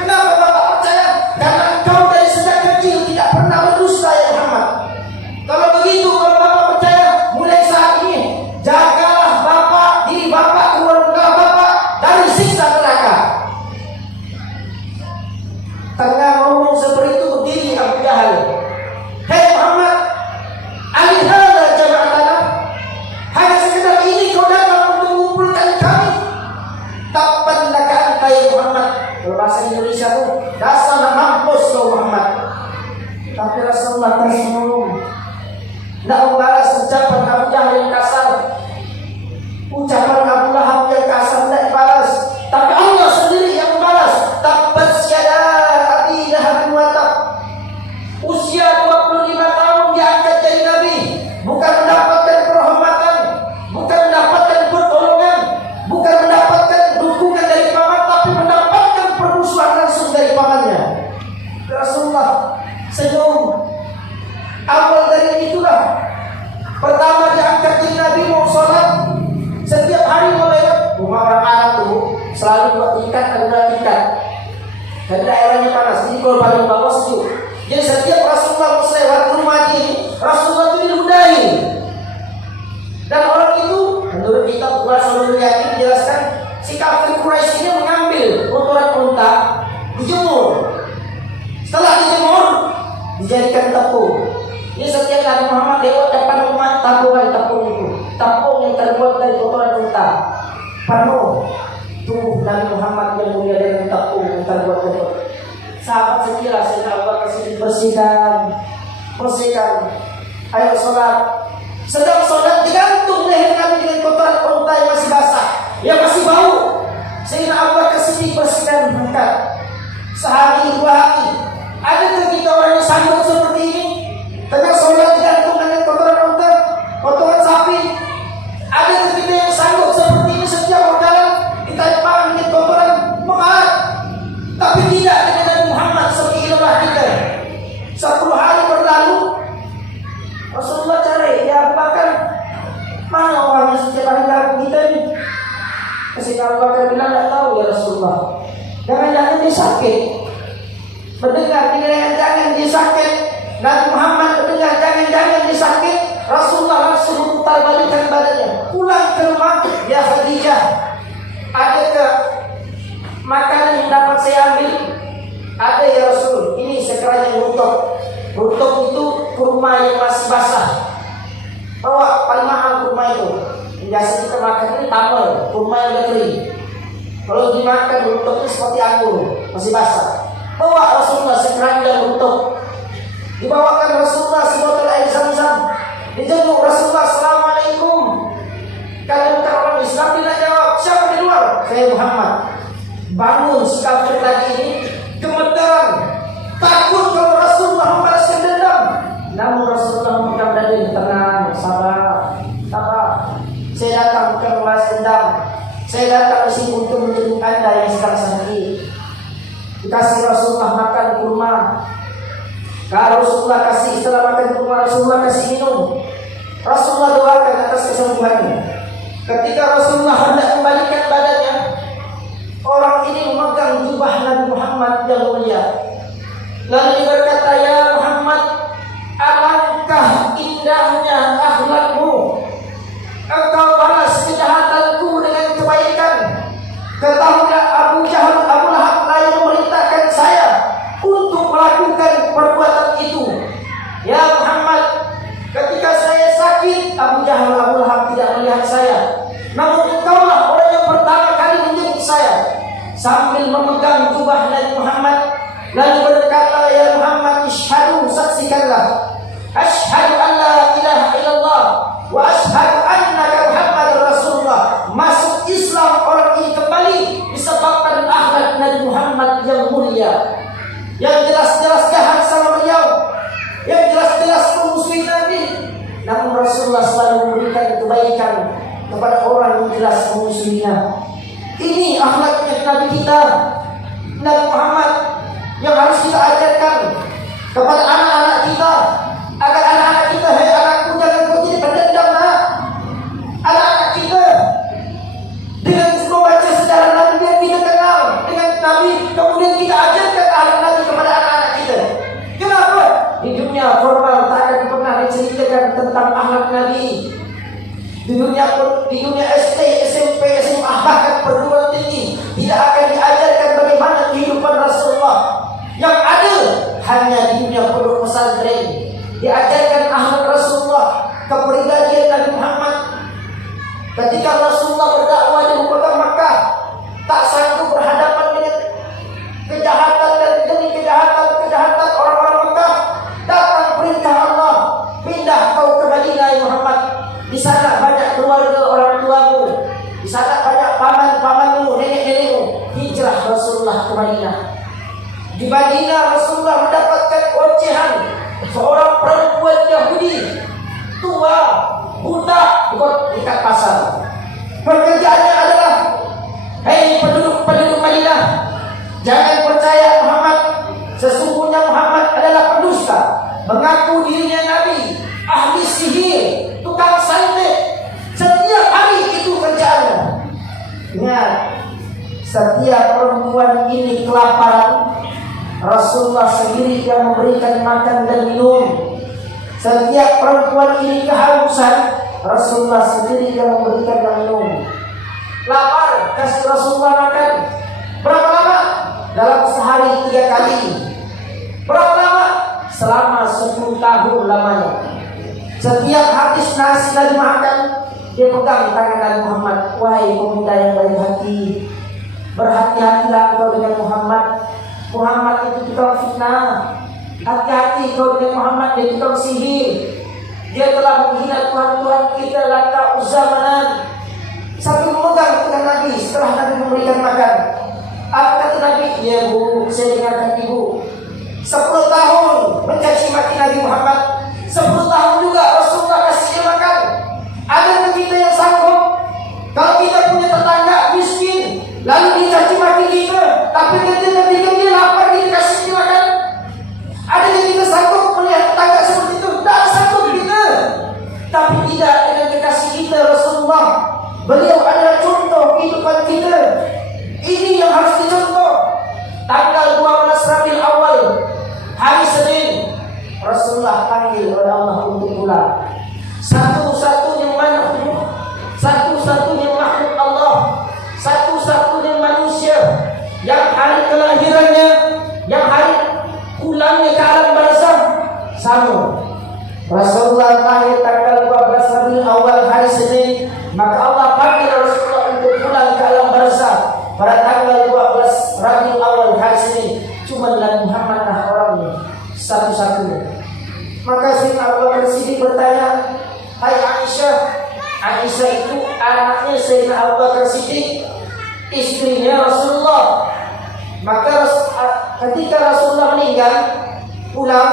Kenapa Bapak percaya? Karena engkau dari sejak kecil tidak pernah berdusta ya Muhammad. Kalau begitu, kalau Bapak percaya, mulai saat ini jagalah Bapak, diri Bapak, keluarga Bapak dari siksa neraka. Tengah ngomong seperti itu berdiri Abu Jahal. Hei Muhammad, alihada jama'atana, hanya sekedar ini kau datang untuk mengumpulkan kami? Tapan laka anta ya Muhammad. Kalau bahasa Indonesia itu, dasar mampus kau Muhammad. Tapi Rasulullah tersenyum, tidak membalas ucapan Abu Jahal yang kasar, ucapan Abu Lahab yang kasar tidak dibalas. Tapi Allah sendiri yang membalas. Tabbat yada abi lahab wa tab. Usia 25 tahun diangkat jadi nabi, bukan mendapatkan penghormatan, bukan mendapatkan pertolongan, bukan mendapatkan dukungan dari paman, tapi mendapatkan permusuhan langsung dari pamannya. Rasulullah senyum. Awal dari itulah, pertama diangkat jadi nabi, mau sholat setiap hari mau lewat rumah orang Arab tuh selalu buat tingkat, ada 2 tingkat dan daerahnya panas, jadi kalau paling bawah sejuk. Jadi setiap Rasulullah mau lewat rumah ini, Rasulullah itu diludahi. Dan orang itu, menurut kitab Rasulullah yang dijelaskan, si kafir Quraisy ini mengambil kotoran unta, dijemur. Setelah dijemur, dijadikan tepung. Ini setiap Nabi Muhammad lewat depan rumah, tepung itu, tepung yang terbuat dari kotoran unta, penuh tubuh Nabi Muhammad yang mulia dengan tepung yang terbuat dari kotoran. Sahabat sekira Sayyidina Abu Bakar bersihkan, ayo sholat. Sedang sholat digantung leher Nabi dengan kotoran unta yang masih basah, yang masih bau. Sayyidina Abu Bakar bersihkan, angkat. Sehari 2 hari. Ada kita orang yang sanggup seperti ini? Tengah sholat digantung dengan kotoran unta, kotoran sapi. Ada kita yang sanggup seperti ini setiap jalan ditempel dengan kotoran mekaat? Tapi tidak dengan Nabi Muhammad seperti ilah kita. 10 hari berlalu, Rasulullah cari, ya Abu Bakar, mana orang yang setiap hari ganggu kita ini? Ketika Abu Bakar bilang, tidak tahu ya Rasulullah. Jangan-jangan dia sakit. Mendengar jangan dia sakit. Nabi Muhammad mendengar jangan-jangan dia sakit. Rasulullah langsung memutar balikkan badannya, pulang ke rumah. Ya Khadijah, adakah makanan yang dapat saya ambil? Ada ya Rasul, ini sekeranya runtok. Runtok itu kurma yang masih basah. Bawa, paling mahal kurma itu. Biasa kita makan ini tamar, kurma yang udah kering. Kalau dimakan runtoknya seperti anggur, masih basah. Bawa Rasulullah sekeranjang runtok. Dibawakan Rasulullah sebotol air zam-zam. Dijenguk Rasulullah, Assalamualaikum. Kalau bukan orang Islam tidak jawab, siapa di luar? Saya Muhammad. Bangun si kafir tadi ini, gemeteran, takut kalau Rasulullah membalaskan dendam. Namun Rasulullah memegang dadanya, tenang, sabar. Saya datang bukan membalas dendam. Saya datang ke sini untuk menjenguk Anda yang sedang sakit. Dikasih Rasulullah makan kurma. Kalau Rasulullah kasih, setelah makan kurma, Rasulullah kasih minum. Rasulullah doakan atas kesembuhannya. Ketika Rasulullah hendak kembalikan badannya, orang ini memegang jubah Nabi Muhammad yang mulia. Lalu berkata, ya Muhammad, alangkah indahnya akhlakmu. Engkau balas kejahatanku dengan kebaikan. Ketahuilah Abu Jahal, Abu Lahab lain memerintahkan saya untuk melakukan perbuatan itu. Ya Muhammad, ketika saya sakit, Abu Jahal, Abu Lahab tidak melihat saya. Namun engkaulah orang yang pertama kali menjenguk saya. Sambil memegang jubah Nabi Muhammad, lalu berkata, ya Muhammad, ishhadu, saksikanlah. Ashhadu an la ilaha illallah wa ashhadu annaka Muhammadur Rasulullah. Masuk Islam orang ini kembali disebabkan akhlak Nabi Muhammad yang mulia, yang jelas-jelas jahat sama beliau, yang jelas-jelas memusuhi Nabi. Namun Rasulullah selalu memberikan kebaikan kepada orang yang jelas memusuhinya. Ini akhlaknya Nabi kita, Nabi Muhammad, yang harus kita ajarkan kepada anak-anak kita, agar anak-anak kita, hei anakku, jangan kau jadi pendendam nak. Anak-anak kita dengan membaca sejarah Nabi yang kita kenal dengan Nabi, kemudian kita ajarkan akhlak Nabi kepada anak-anak kita. Kenapa? Di dunia formal tak akan pernah diceritakan tentang akhlak Nabi. Di dunia SD, SMP, SMA, bahkan perguruan tinggi tidak akan diajarkan bagaimana kehidupan Rasulullah. Yang ada hanya di dunia pondok pesantren diajarkan akhlak Rasulullah, kepribadian Nabi Muhammad. Ketika Rasulullah berdakwah di kota Makkah, tak sanggup berhadapan dengan kejahatan dan demi kejahatan orang-orang Makkah, datang perintah Allah, pindah kau ke Madinah ya Muhammad. Di sana banyak keluarga orang tuamu, di sana banyak paman-pamanmu, nenek-nenekmu. Hijrah Rasulullah ke Madinah. Di Madinah Rasulullah mendapatkan ocehan seorang perempuan Yahudi tua, buta, dekat pasar. Pekerjaannya adalah, hei penduduk Madinah, jangan percaya Muhammad. Sesungguhnya Muhammad adalah pendusta, mengaku dirinya Nabi, ahli sihir, tukang santet. Setiap hari itu kerjaannya. Ingat, setiap perempuan ini kelaparan, Rasulullah sendiri yang memberikan makan dan minum. Setiap perempuan ini kehausan, Rasulullah sendiri yang memberikan dan minum. Lapar, kasih Rasulullah makan. Berapa lama? Dalam sehari 3 kali. Berapa lama? Selama 10 tahun lamanya. Setiap habis nasi lagi makan, dia pegang tangan Nabi Muhammad. Wahai pemuda yang baik hati, berhati-hatilah kau dengan Muhammad. Muhammad itu tukang fitnah. Hati-hati kau dengan Muhammad, dia tukang sihir. Dia telah menghina Tuhan-Tuhan kita, Lata, Uzza, Manan. Sambil memegang tangan Nabi setelah Nabi memberikan makan. Apa kata Nabi? Ya bu, saya dengarkan ibu. 10 tahun mencaci maki Nabi Muhammad. 10 tahun juga Rasulullah kasih dia makan. Ada kita yang sanggup? Kalau kita punya tetangga miskin, lalu dicaci maki kita, tapi ketika dia lapar, kita kasih dia makan. Ada yang kita sanggup melihat tetangga seperti itu? Tak sanggup kita. Tapi tidak dengan kekasih kita Rasulullah. Beliau adalah contoh kehidupan kita. Ini yang harus dicontoh. Tanggal 12 Rabiul Awal, hari Senin, Rasulullah panggil oleh Allah untuk pulang. Satu-satunya makhluk, satu-satunya makhluk Allah, satu-satunya manusia yang hari kelahirannya, yang hari pulangnya ke alam barzakh sama. Rasulullah lahir tanggal 12 Rabiul Awal, hari Senin, maka Allah panggil Rasulullah untuk pulang ke alam barzakh pada tanggal 12 Rabiul Awal, hari Senin. Cuma Nabi Muhammad lah orangnya satu-satunya. Maka Sayyidina Abu Bakar Siddiq bertanya, hai Aisyah. Aisyah itu anaknya Sayyidina Abu Bakar Siddiq, istrinya Rasulullah. Maka ketika Rasulullah meninggal, pulang,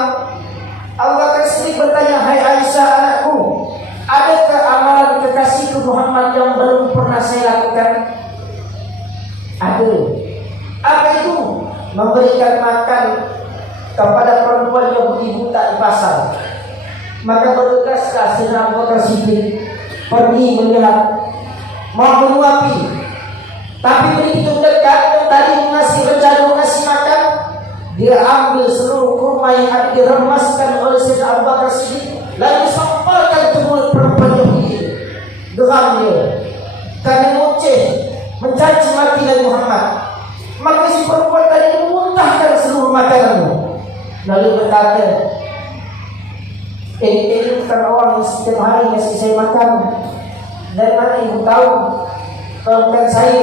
Abu Bakar Siddiq bertanya, hai Aisyah anakku, adakah amalan kekasihku Muhammad yang belum pernah saya lakukan? Ada. Apa itu? Memberikan makan kepada perempuan Yahudi buta di pasar. Maka bergegaslah Sayyidina Abu Bakar Siddiq pergi melihat, mau menyuapi. Tapi begitu dekat yang tadi mengasih makan, dia ambil seluruh kurma yang ada diremaskan oleh Sayyidina Abu Bakar Siddiq, lalu sampaikan ke mulut perempuan Yahudi. Geram dia karena ngoceh, mencaci maki Nabi Muhammad. Maka si perempuan tadi memuntahkan seluruh makanannya, lalu berkata, ini bukan orang yang setiap hari ngasih saya makan. Dari mana ibu tahu? Kalau bukan saya,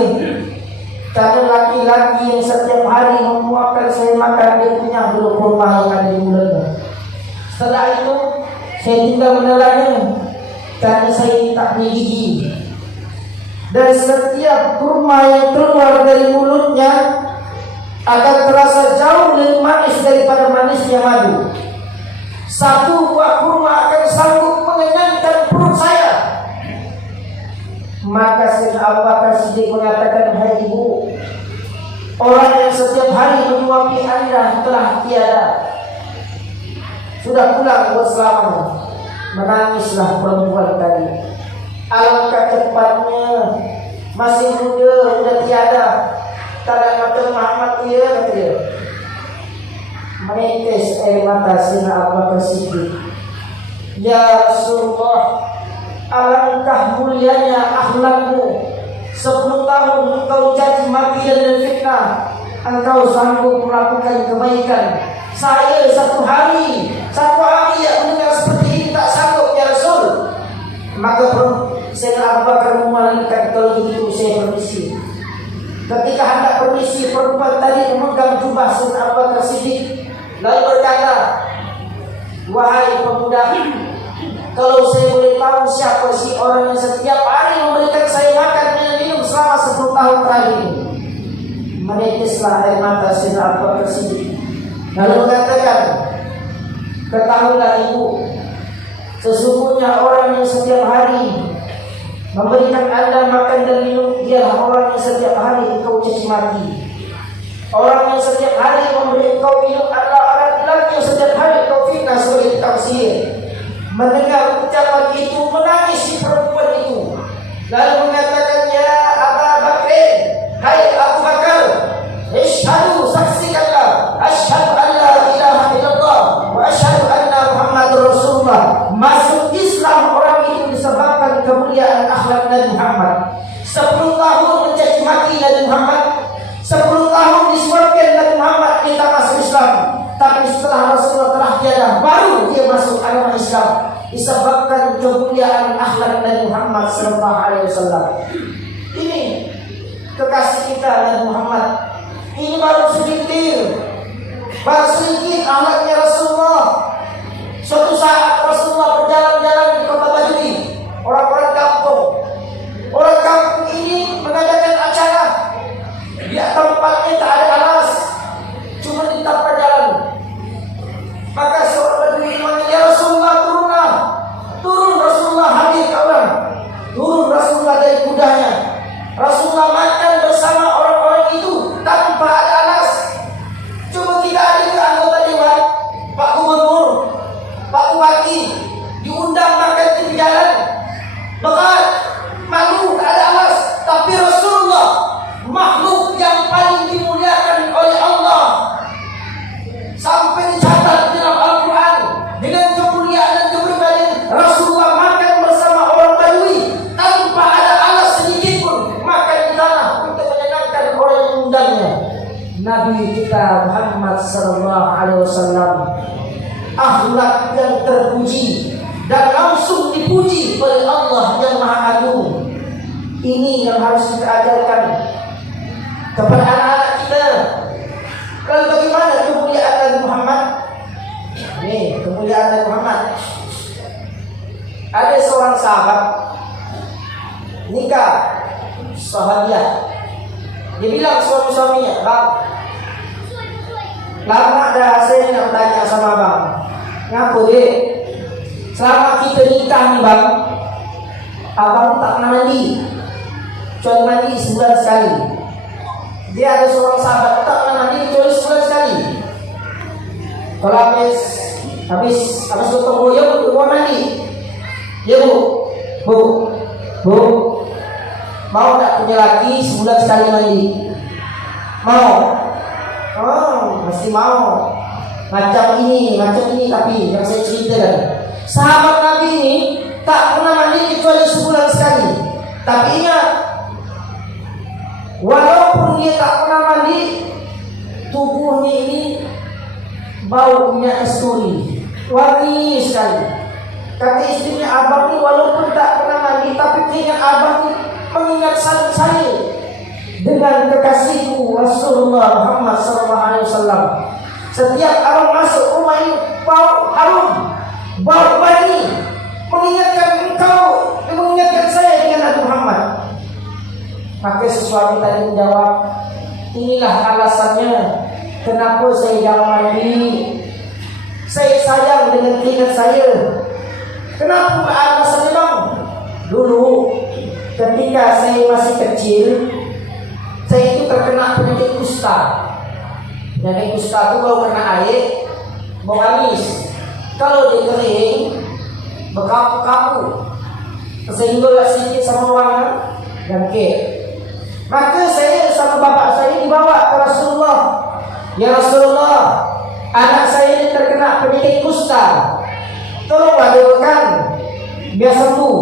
karena laki-laki yang setiap hari memuapkan saya makan, dia punya dulu kurma yang ada di mulutnya. Setelah itu saya tinggal menelannya, karena saya tak punya gigi. Dan setiap kurma yang keluar dari mulutnya akan terasa jauh lebih manis daripada manisnya madu. Satu buah kurma akan sanggup mengenyangkan perut saya. Maka Sayyidina Abu Bakar Siddiq mengatakan, hai ibu, orang yang setiap hari menyuapi Anda telah tiada, sudah pulang berselamanya. Menangislah perempuan tadi. Alangkah cepatnya, masih muda, sudah tiada, tak ada macam Muhammad dia, kata dia. Menetes air mata Sayyidina Abu Bakar Siddiq. Ya Rasulullah, alangkah mulianya akhlakmu. 10 tahun engkau caci maki dan fitnah, engkau sanggup melakukan kebaikan. Saya satu hari yang mendengar seperti ini tak sanggup, ya Rasul. Maka Sayyidina Abu Bakar memalingkan, kalau begitu saya permisi. Ketika hendak permisi, perempuan tadi memegang jubah Sayyidina Abu Bakar Siddiq, lalu berkata, wahai pemuda, kalau saya boleh tahu siapa si orang yang setiap hari memberikan saya makan dan minum selama 10 tahun terakhir ini. Meneteslah air mata Sayyidina Abu Bakar Siddiq, lalu mengatakan, ketahuilah ibu, sesungguhnya orang yang setiap hari memberikan Anda makan dan minum, dialah orang yang setiap hari engkau caci maki. Orang yang setiap hari memberi engkau minum adalah orang lelaki yang setiap hari engkau fitnah sebagai tukang sihir. Mendengar ucapan itu, menangis si perempuan itu, lalu mengatakan, ya Abu Bakar, hai Abu Bakar, Ishhadu, saksikanlah, asyhadu an la ilaha illallah wa asyhadu anna Muhammadur Rasulullah. Masuk Islam orang itu disebabkan kemuliaan akhlak Nabi Muhammad. 10 tahun mencaci maki Nabi Muhammad, 10 tahun disuapkan Nabi Muhammad, kita masuk Islam. Tapi setelah Rasulullah telah tiada, baru dia masuk agama Islam, disebabkan kemuliaan akhlak Nabi Muhammad sallallahu alaihi wasallam. Ini kekasih kita Nabi Muhammad. Ini baru sedikit akhlaknya Rasulullah. Suatu saat Rasulullah berjalan-jalan di kota Badui. Orang-orang kampung ini mengadakan acara. Di tempatnya tak ada alas, cuma di tempat jalan. Maka seorang Badui memanggil, ya Rasulullah, turunlah. Turun Rasulullah, hadir kawan. Turun Rasulullah dari kudanya. Rasulullah makan bersama orang-orang itu tanpa ada alas. Cuma kita ada juga anggota dewan, Pak Gubernur, Pak Bupati, diundang makan di jalan. Bekat, malu, tak ada alas. Tapi Rasulullah, makhluk yang paling dimuliakan oleh Allah, sampai dicatat dalam Al-Quran dengan kemuliaan dan kepribadian. Rasulullah makan bersama orang Badui tanpa ada alas sedikit pun, makan di tanah untuk menyenangkan orang yang mengundangnya. Nabi kita Muhammad sallallahu alaihi wasallam, akhlak yang terpuji dan langsung dipuji oleh Allah yang Maha Agung. Ini yang harus kita ajarkan kepada anak-anak kita. Lalu bagaimana kemuliaan Nabi Muhammad? Nih, kemuliaan Nabi Muhammad. Ada seorang sahabat nikah sahabiah. Dia bilang suami-suaminya, bang, lama dah saya nak bertanya sama bang, ngapa dek? Selama kita nikah nih bang, abang tak pernah mandi, kecuali mandi sebulan sekali. Dia ada seorang sahabat tak pernah mandi kecuali sebulan sekali. Kalau habis gotong royong untuk buat mandi, dia bu, mau tak punya laki sebulan sekali mandi? Mau? Oh, mesti mau. Macam ini tapi yang saya ceritakan. Sahabat Nabi ini tak pernah mandi kecuali sebulan sekali. Tapi ingat, walaupun dia tak pernah mandi, tubuhnya ini bau minyak kasturi, wangi sekali. Kata istrinya, abang ini walaupun tak pernah mandi, tapi keingat abang ini mengingat saya dengan kekasihku Rasulullah Muhammad SAW. Setiap abang masuk rumah ini bau harum, bau wangi, mengingatkan engkau, mengingatkan saya dengan Nabi Muhammad. Maka sesuatu tadi menjawab, inilah alasannya kenapa saya jangan mandi. Saya sayang dengan keringat saya. Kenapa alasannya bang? Dulu ketika saya masih kecil, saya itu terkena penyakit kusta. Penyakit kusta itu kalau kena air, bau amis. Kalau dia kering, berkapu-kapu, sehingga sedikit sama warna dan kek. Maka saya sama bapak saya dibawa ke Rasulullah. Ya Rasulullah, anak saya ini terkena penyakit kusta. Tolonglah doakan biar sembuh.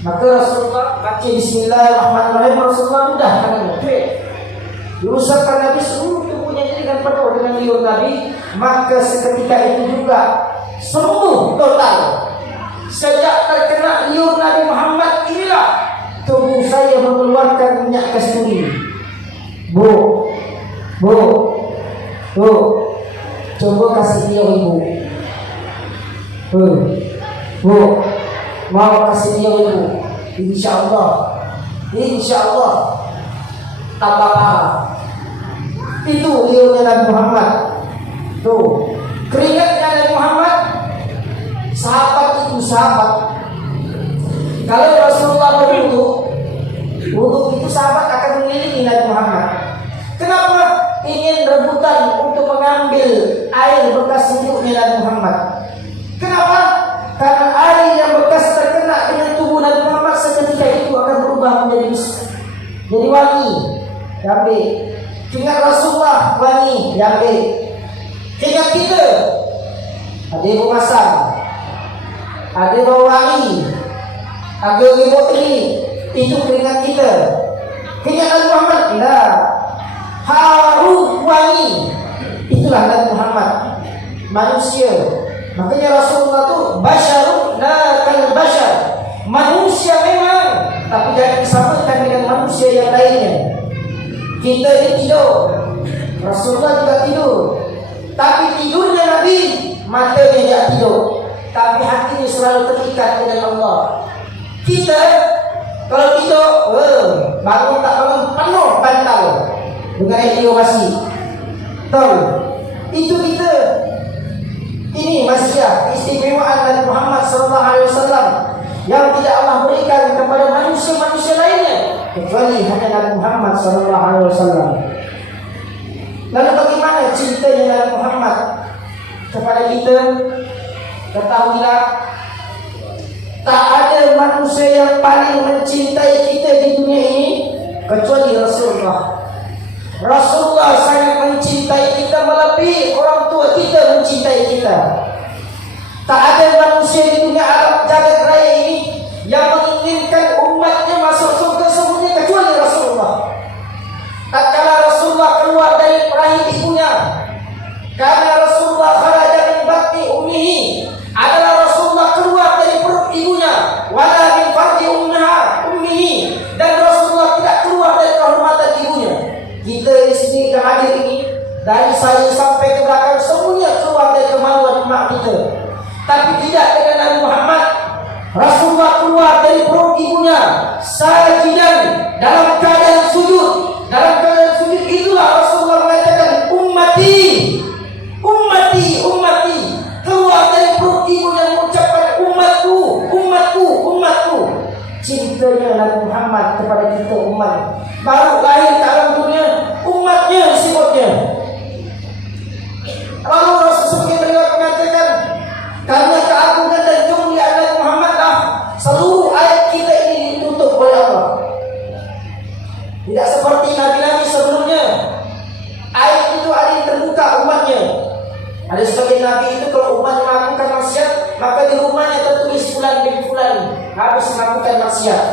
Maka Rasulullah baca Bismillahirrahmanirrahim. Rasulullah mudah tangannya. Diusapkan Nabi seluruh tubuhnya dengan penuh dengan liur Nabi. Maka seketika itu juga sembuh total. Sejak terkena liur Nabi Muhammad inilah tubuh saya mengeluarkan minyak kasturi. Bu, coba kasih dia ibu. Bu, mau kasih dia ibu. Insya Allah tambah pahala. Itu liurnya Nabi Muhammad. Tuh, keringatnya Nabi Muhammad. Sahabat itu sahabat. Kalau Rasulullah berwudu itu sahabat akan mengelilingi Nabi Muhammad. Kenapa? Ingin rebutan untuk mengambil air bekas wudhunya Nabi Muhammad. Kenapa? Karena air yang bekas terkena dengan tubuh Nabi Muhammad seketika itu akan berubah menjadi wangi. Jambi. Ingat Rasulullah wangi. Jambi. Ingat kita. Ada yang memasang, ada yang wangi, ada yang ini. Itu keringat kita. Keringat Nabi Muhammad. Nah, harum wangi. Itulah Nabi Muhammad, manusia. Makanya Rasulullah itu basyarun la kal basyar, manusia memang, tapi jangan disamakan dengan manusia yang lainnya. Kita ini tidur, Rasulullah juga tidur, tapi tidurnya Nabi, matanya tidak tidur, tapi hatinya selalu terikat dengan Allah. Kita kalau tidur, bangun tak bangun penuh bantal dengan inovasi. Tahu? Itu kita. Ini manusia istimewaan Nabi Muhammad SAW yang tidak Allah berikan kepada manusia-manusia lainnya kecuali hanya Nabi Muhammad SAW. Lalu bagaimana cintanya Nabi Muhammad kepada kita? Ketahuilah, tak ada manusia yang paling mencintai kita di dunia ini kecuali Rasulullah. Rasulullah sangat mencintai kita melebihi orang tua kita mencintai kita. Tak ada manusia di dunia alam jagat raya ini yang menginginkan umatnya masuk surga semuanya kecuali Rasulullah. Tatkala Rasulullah keluar dari rahim ibunya, karena Rasulullah kharaja min batni ummihi, adalah Rasulullah keluar dari perut ibunya, wala min farji ummihi, dan Rasulullah tidak keluar dari kehormatan ibunya. Kita di sini yang hadir ini, dari saya sampai ke belakang semuanya keluar dari kemaluan mak kita. Tapi tidak dengan Nabi Muhammad. Rasulullah keluar dari perut ibunya sajidan, dalam keadaan sujud. Dalam keadaan sujud itulah Rasulullah mengatakan ummati, ummati, ummati. Keluar dari perut ibunya mengucapkan umatku, umatku, umatku. Cintanya Nabi Muhammad kepada kita umat. Baru lahir ke alam dunia, umatnya disebutnya. Lalu Rasulullah beliau mengatakan, karena keagungan dan kemuliaan Nabi Muhammad lah seluruh ayat kita ini ditutup oleh Allah. Tidak seperti nabi-nabi sebelumnya, ayat itu ada yang terbuka umatnya. Ada sebagian nabi itu kalau umat melakukan maksiat, maka di rumahnya tertulis fulan bin fulan habis melakukan maksiat.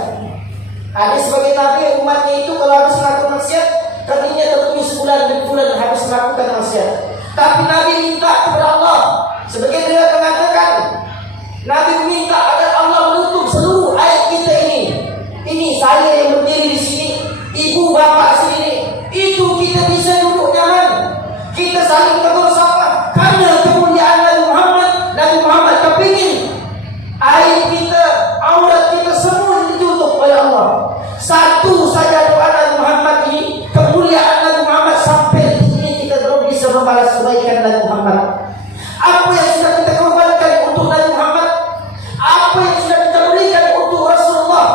Ada sebagian nabi umatnya itu kalau habis melakukan maksiat, katanya tertulis fulan bin fulan habis melakukan maksiat. Tapi Nabi minta kepada Allah, sebagai dia mengatakan, Nabi minta agar Allah menutup seluruh ayat kita ini. Ini saya yang berdiri di sini, ibu bapak sini, itu kita bisa duduk nyaman, kita saling tegur sapa karena kemuliaan Nabi Muhammad. Nabi Muhammad kepingin aib kita, aurat kita semua ditutup oleh Allah. Satu saja doa Nabi Muhammad ini, kemuliaan Nabi Muhammad sampai di sini kita belum bisa membalas kebaikan Nabi Muhammad. Apa yang sudah kita korbankan untuk Nabi Muhammad, apa yang sudah kita berikan untuk Rasulullah,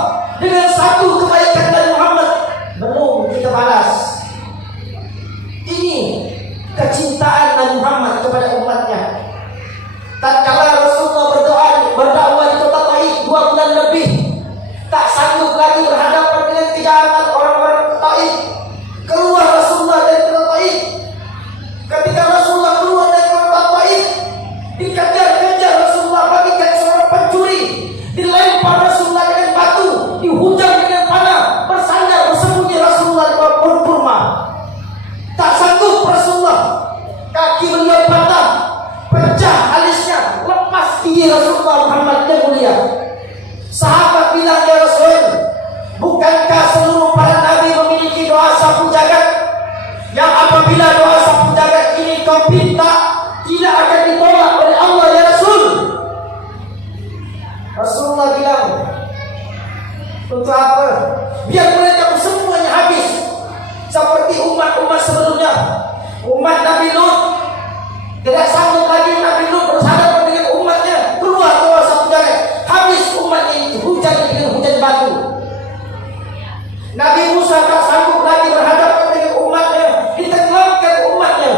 Untuk apa? Biar mereka semuanya habis. Seperti umat-umat sebelumnya. Umat Nabi Lut tidak sanggup lagi Nabi Lut berhadapan dengan umatnya. Keluar ke luar satu jalan. Habis umatnya itu. Hujan dengan hujan batu. Nabi Musa tak sanggup lagi berhadapan dengan umatnya. Ditenggelamkan umatnya.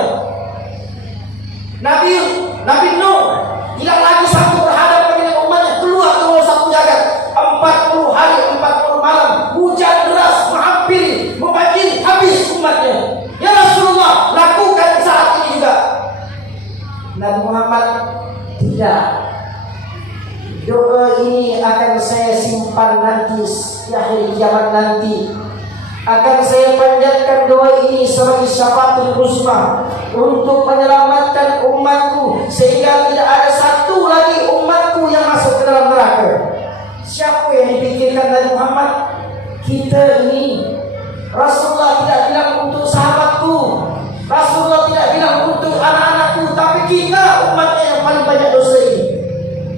Nabi Nuh tidak lagi sanggup berhadapan dengan umatnya. Keluar ke luar satu jalan. 40 hari 40 malam hujan deras menghampiri, membanjiri, habis umatnya. Ya Rasulullah, lakukan saat ini juga. Nabi Muhammad tidak. Doa ini akan saya simpan nanti di akhir kiamat nanti. Akan saya panjatkan doa ini sebagai syafaatul uzma untuk menyelamatkan umatku sehingga tidak ada satu lagi umatku yang masuk ke dalam neraka. Siapa yang dipikirkan Nabi Muhammad? Kita ini. Rasulullah tidak bilang untuk sahabatku, Rasulullah tidak bilang untuk anak-anakku, tapi kita umatnya yang paling banyak dosa ini.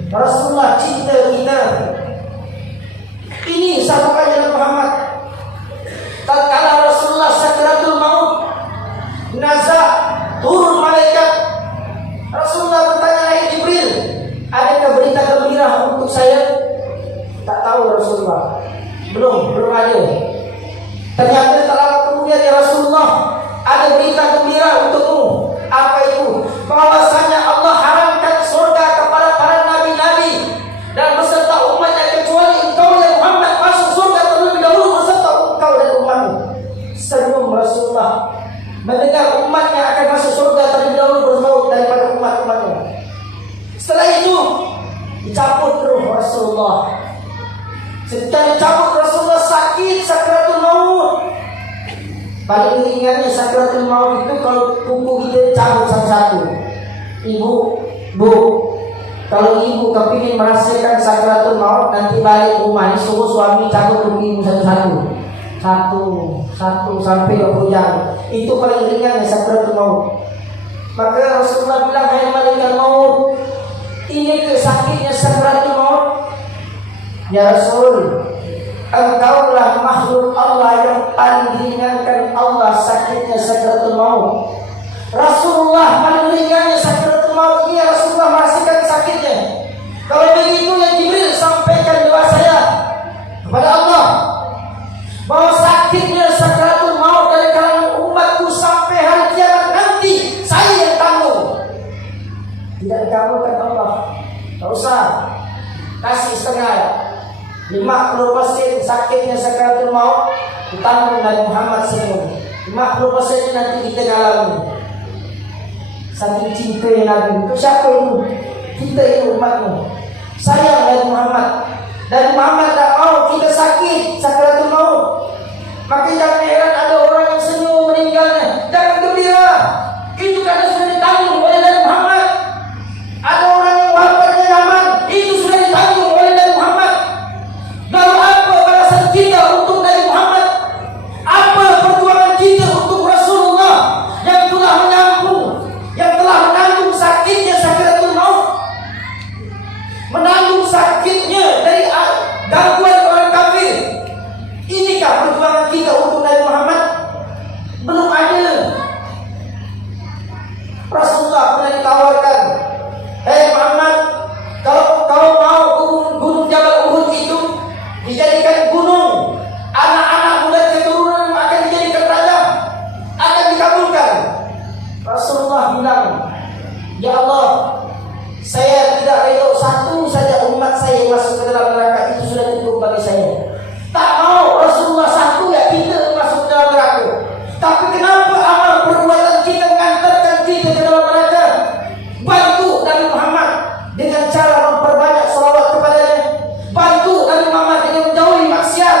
Rasulullah cinta kita. Ini sahabatnya Nabi Muhammad. Tatkala Rasulullah sakratul maut, nazar turun malaikat. Rasulullah bertanya, "Hai Jibril, adakah berita gembira untuk saya?" Tak tahu Rasulullah. Belum ada. Ternyata tak lama kemudian ya Rasulullah, ada berita gembira untukmu. Apa itu? Bahwasanya Allah haramkan surga kepada para nabi-nabi dan beserta umatnya kecuali engkau ya Muhammad masuk surga terlebih dahulu beserta engkau dan umatmu. Senyum Rasulullah mendengar umatnya akan masuk surga terlebih dahulu bersama daripada umat-umatnya. Setelah itu dicabut ruh Rasulullah. Setelah dicabut Rasulullah sakit sakratul maut. Paling ringannya sakratul maut itu kalau kuku kita dicabut satu-satu. Bu, kalau ibu kepingin merasakan sakratul maut, nanti balik rumah ini suruh suami cabut kuku ibu satu-satu. Satu sampai 20 jam. Itu paling ringannya sakratul maut. Maka Rasulullah bilang, "Hai malaikat maut, ini sakitnya sakratul maut." Ya Rasul, engkaulah makhluk Allah yang paling ringankan Allah sakitnya sakratul maut. Rasulullah paling ringannya sakratul maut ini Rasulullah merasakan sakitnya. Kalau begitu ya Jibril, sampaikan doa saya kepada Allah bahwa sakitnya sakratul maut dari kalangan umatku sampai hari kiamat nanti saya yang tanggung. Tidak dikabulkan Allah. Tak usah kasih setengah. 50% sakitnya sakratul maut ditanggung Nabi Muhammad semua. 50% nanti kita alami. Saking cinta Nabi itu. Siapa itu? Kita itu umatmu. Sayang Nabi Muhammad. Dan Muhammad tak mau kita sakit sakratul maut. Maka jangan heran ada orang yang senyum meninggalnya. Jangan gembira. Itu karena sudah ditanggung oleh Nabi Muhammad. Ada orang yang wafatnya nyaman. Itu sudah ditanggung oleh Nabi Muhammad. Lalu apa balasan kita untuk Nabi Muhammad? Apa perjuangan kita untuk Rasulullah yang telah menanggung sakitnya sakratul maut, menanggung sakitnya dari gangguan orang kafir? Inikah perjuangan kita untuk Nabi Muhammad? Belum ada. Rasulullah pernah ditawarkan, "Hei Muhammad, kalau kau mau gunung Jabal Uhud itu dijadikan gunung, anak-anak muda keturunan akan dijadikan raja, akan dikabulkan." Rasulullah bilang, "Ya Allah, saya tidak rela satu saja umat saya masuk ke dalam neraka, itu sudah cukup bagi saya." Tak mau Rasulullah satu ya kita masuk ke dalam neraka. Tapi kenapa amal perbuatan kita mengantarkan kita ke dalam neraka? Bantu Nabi Muhammad dengan cara memperbanyak salawat kepadanya. Bantu Nabi Muhammad dengan menjauhi maksiat.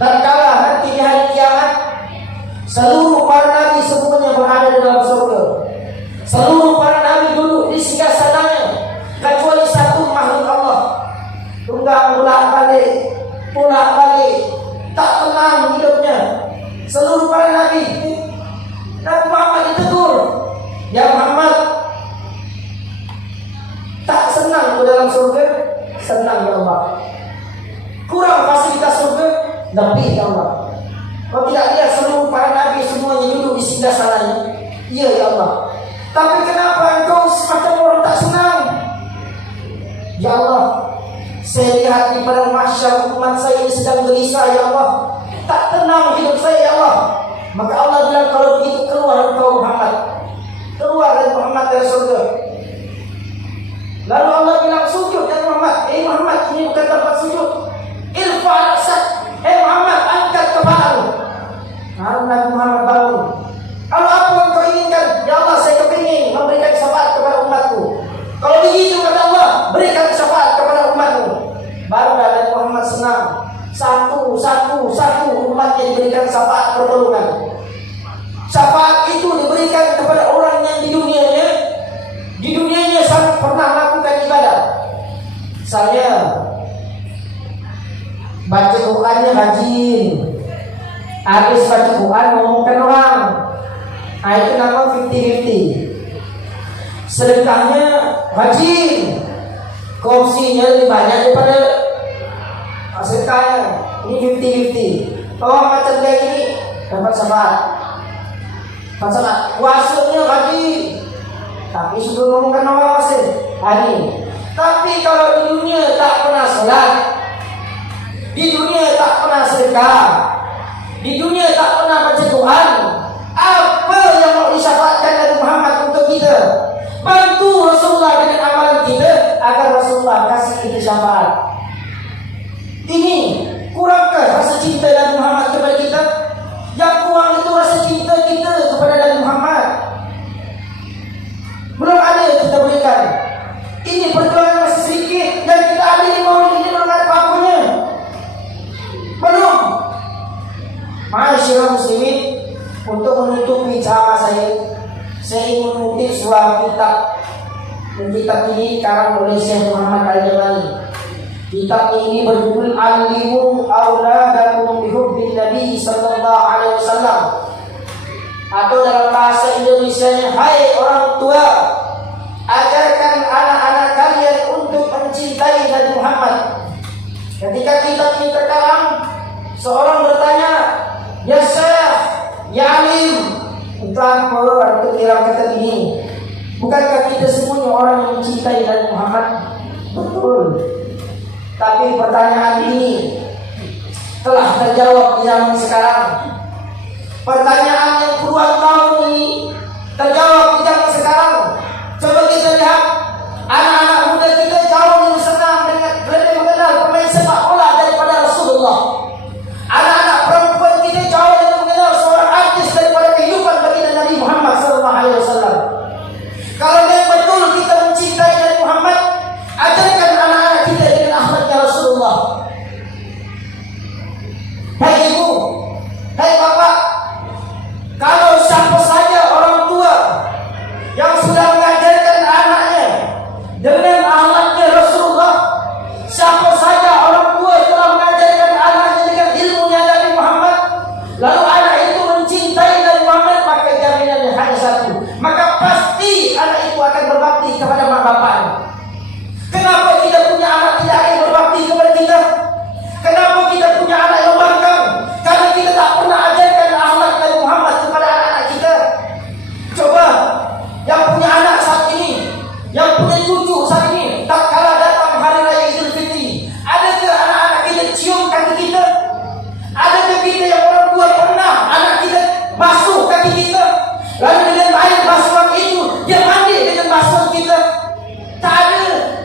Dan kala nanti di hari kiamat, seluruh para nabi semuanya berada di dalam surga. Seluruh para nabi duduk di singgasananya kecuali satu makhluk Allah. Tunggang pulang balik, tak tenang hidupnya. Seluruh para nabi, Nabi Muhammad ditegur, "Ya Muhammad, tak senang ke dalam surga?" "Senang ya Allah." Lebih ya Allah. Kau tidak lihat seluruh para nabi semuanya duduk di sebelah sananya? Iya ya Allah. Tapi kenapa engkau semacam orang tak senang? Ya Allah, saya lihat di padang mahsyar umat saya ini sedang gelisah ya Allah. Tak tenang hidup saya ya Allah. Maka Allah bilang kalau begitu keluar engkau Muhammad. Keluar dari Muhammad dari surga. Lalu Allah bilang sujud ya Muhammad. Muhammad, ini bukan tempat sujud. Irfa' ra'sak. Muhammad, angkat kepalamu. Lalu Nabi Muhammad bangun. Kalau apa yang kau inginkan? Ya Allah, saya kepingin memberikan syafaat kepada umatku. Kalau begitu kata Allah, berikan syafaat kepada umatmu. Barulah Nabi Muhammad senang. Satu umatnya diberikan syafaat pertolongan. Syafaat itu diberikan kepada orang yang di dunianya sangat pernah melakukan ibadah. Saya baca Qurannya rajin. Habis baca Quran ngomongkan orang. Itu nama 50-50. Sedekahnya rajin. Korupsinya lebih banyak daripada sedekahnya. Ini 50-50. Orang macam kayak gini dapat syafaat. Puasanya rajin. Tapi sudah ngomongkan orang masih hari. Tapi kalau di dunia tak pernah sholat, di dunia tak pernah sedekah, di dunia tak pernah baca Quran, apa yang mau disyafaatkan dari Muhammad untuk kita? Bantu Rasulullah dengan amalan kita agar Rasulullah kasih kita syafaat. Ini kurangkah rasa cinta Nabi Muhammad kepada kita? Yang kurang itu rasa cinta kita kepada Nabi Muhammad. Belum ada yang kita berikan. Ini perjuangan masih sedikit dan kita ada di maulid ini belum ada apa-apanya. Belum. Masyaallah muslimin, untuk menutupi ceramah saya ingin mengutip sebuah kitab. Dan kitab ini dikarang oleh Syekh Muhammad Al-Jamali. Kitab ini berjudul Alimu Auladakum Bihubbin Nabi Sallallahu Alaihi Wasallam. Atau dalam bahasa Indonesianya, hai orang tua, ajarkan anak-anak kalian untuk mencintai Nabi Muhammad. Ketika kitab ini terkarang, seorang bertanya, ya Syekh, ya Alim, entah apa untuk bilang kata ini. Bukankah kita semuanya orang yang mencintai Nabi Muhammad? Betul. Tapi pertanyaan ini telah terjawab di zaman sekarang. Pertanyaan yang puluhan tahun ini terjawab di zaman sekarang. Coba kita lihat anak-anak muda kita jauh lebih senang dengan lebih mengenal pemain sepak bola daripada Rasulullah. Anak-anak perempuan kita jauh lebih mengenal seorang artis daripada kehidupan baginda Nabi Muhammad SAW. Kalau yang betul kita mencintai Nabi Muhammad, ajarkan anak-anak kita dengan akhlaknya Rasulullah. Hai ibu, hai bapak, kalau siapa saja orang tua yang sudah mengajarkan anaknya dengan akhlaknya Rasulullah, siapa saja orang tua yang telah mengajarkan anaknya dengan ilmunya Nabi Muhammad, lalu anak itu mencintai Nabi Muhammad, maka jaminannya hanya satu, maka pasti anak itu akan berbakti kepada mak bapaknya. Kenapa kita punya anak tidak akan berbakti kepada kita? Kenapa kita punya anak yang bangkang? Karena kita tak pernah ajarkan akhlak Nabi Muhammad kepada anak-anak kita. Coba yang punya anak saat ini, yang punya cucu saat ini, tak kala datang hari raya Idul Fitri, adakah anak-anak kita cium kaki kita? Adakah kita yang orang tua pernah anak kita basuh kaki kita? Lalu dengan air basuhan itu dia mandi dengan basuhan kita? Tak ada.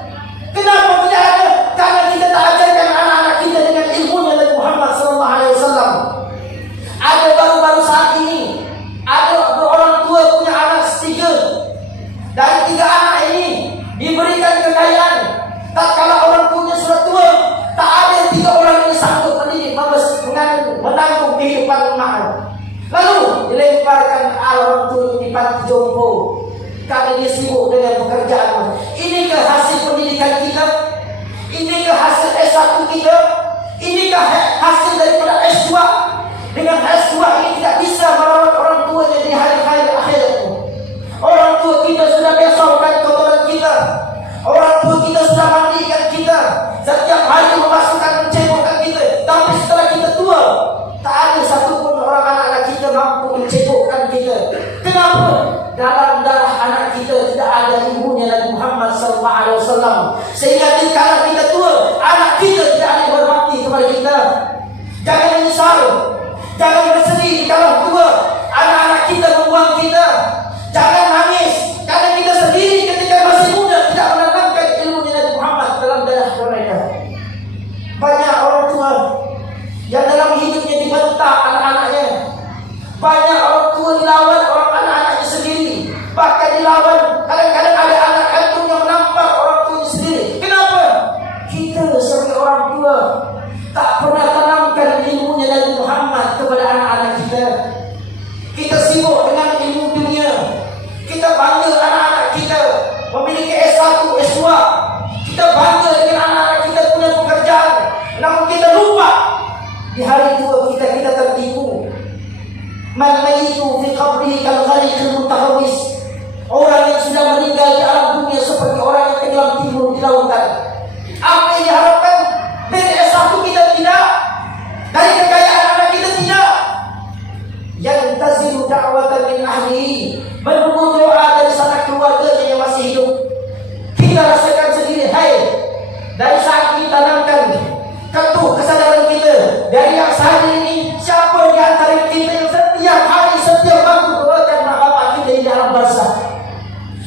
Kenapa tidak ada? Karena kita tak ajarkan anak-anak kita dengan ilmunya Nabi Muhammad SAW. Ada baru-baru saat ini, ada orang tua punya anak setiga. Dari tiga anak ini diberikan kekayaan. Tak kala orang tuanya sudah tua, tak ada tiga orang ini sanggup mendidik, menanggung kehidupan umatnya. Lalu dilemparkan orang tua di panti jompo karena dia sibuk dengan pekerjaan. Inikah hasil pendidikan kita? Inikah hasil S1 kita? Inikah hasil daripada S2? Dengan S2 ini tidak bisa merawat orang tuanya di hari-hari akhir. Orang tua kita sudah besarkan kotoran kita. Orang tua kita sudah mandikan kita. Setiap hari memasukkan mencebokkan kita. Tapi setelah kita tua, dalam darah anak kita tidak ada ibunya Nabi Muhammad SAW. Sehingga kalau kita tua, anak kita tidak ada berbakti kepada kita. Jangan menyesal, jangan bersedih kalau tua anak-anak kita membuang kita. Jangan nangis karena kita sendiri ketika masih muda tidak menanamkan ilmunya Nabi Muhammad dalam darah mereka. Banyak orang tua yang dalam hidupnya dibentak anak-anaknya. Banyak orang tua dilawan orang anak-anaknya sendiri. Bahkan dilawan, kadang-kadang ada anak kandung yang menampar orang tuanya sendiri. Kenapa? Kita sebagai orang tua tak pernah tanamkan ilmunya Nabi Muhammad kepada anak-anak kita. Kita sibuk dengan ilmu dunia. Kita bangga anak-anak kita memiliki S1, S2. Kita bangga dengan anak-anak kita punya pekerjaan. Namun kita lupa di hari tua kita tertipu. Man mayyitu fi qabrihi kal ghariqil mutahawwis. Orang yang sudah meninggal di alam dunia seperti orang yang tenggelam timbul di lautan. Apa yang diharapkan dari S1 kita tidak, dari kekayaan anak kita tidak. Yang tazilu da'watan min ahlihi, menunggu doa dari sanak keluarganya yang masih hidup. Kita rasakan sendiri, dari saat kita tanamkan ketuh kesadaran kita dari yang sehari ini, siapa di antara kita yang setiap hari, setiap waktu doakan mak bapak kita di dalam barzah?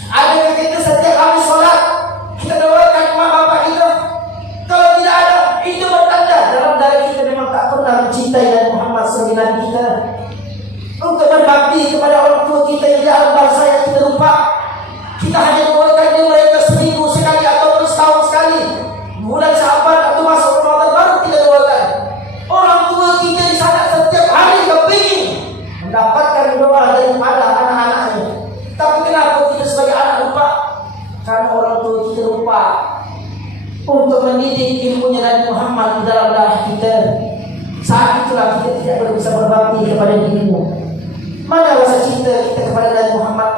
Adakah kita setiap habis sholat kita doakan mak bapak kita? Kalau tidak ada, itu bertanda dalam diri kita memang tak pernah mencintai Nabi Muhammad SAW kita. Untuk berbakti kepada orang tua kita yang di alam barzah yang kita lupa, kita hanya doakan dia mereka seminggu sekali atau setahun sekali. Bulan Syaban atau masuk Ramadan baru kita doakan. Orang tua kita di sana setiap hari kepingin mendapatkan doa daripada anak-anaknya. Tapi kenapa kita sebagai anak lupa? Karena orang tua kita lupa untuk mendidik ilmunya Nabi Muhammad di dalam darah kita. Saat itulah kita tidak bisa berbakti kepada dirimu. Mana rasa cinta kita kepada Nabi Muhammad?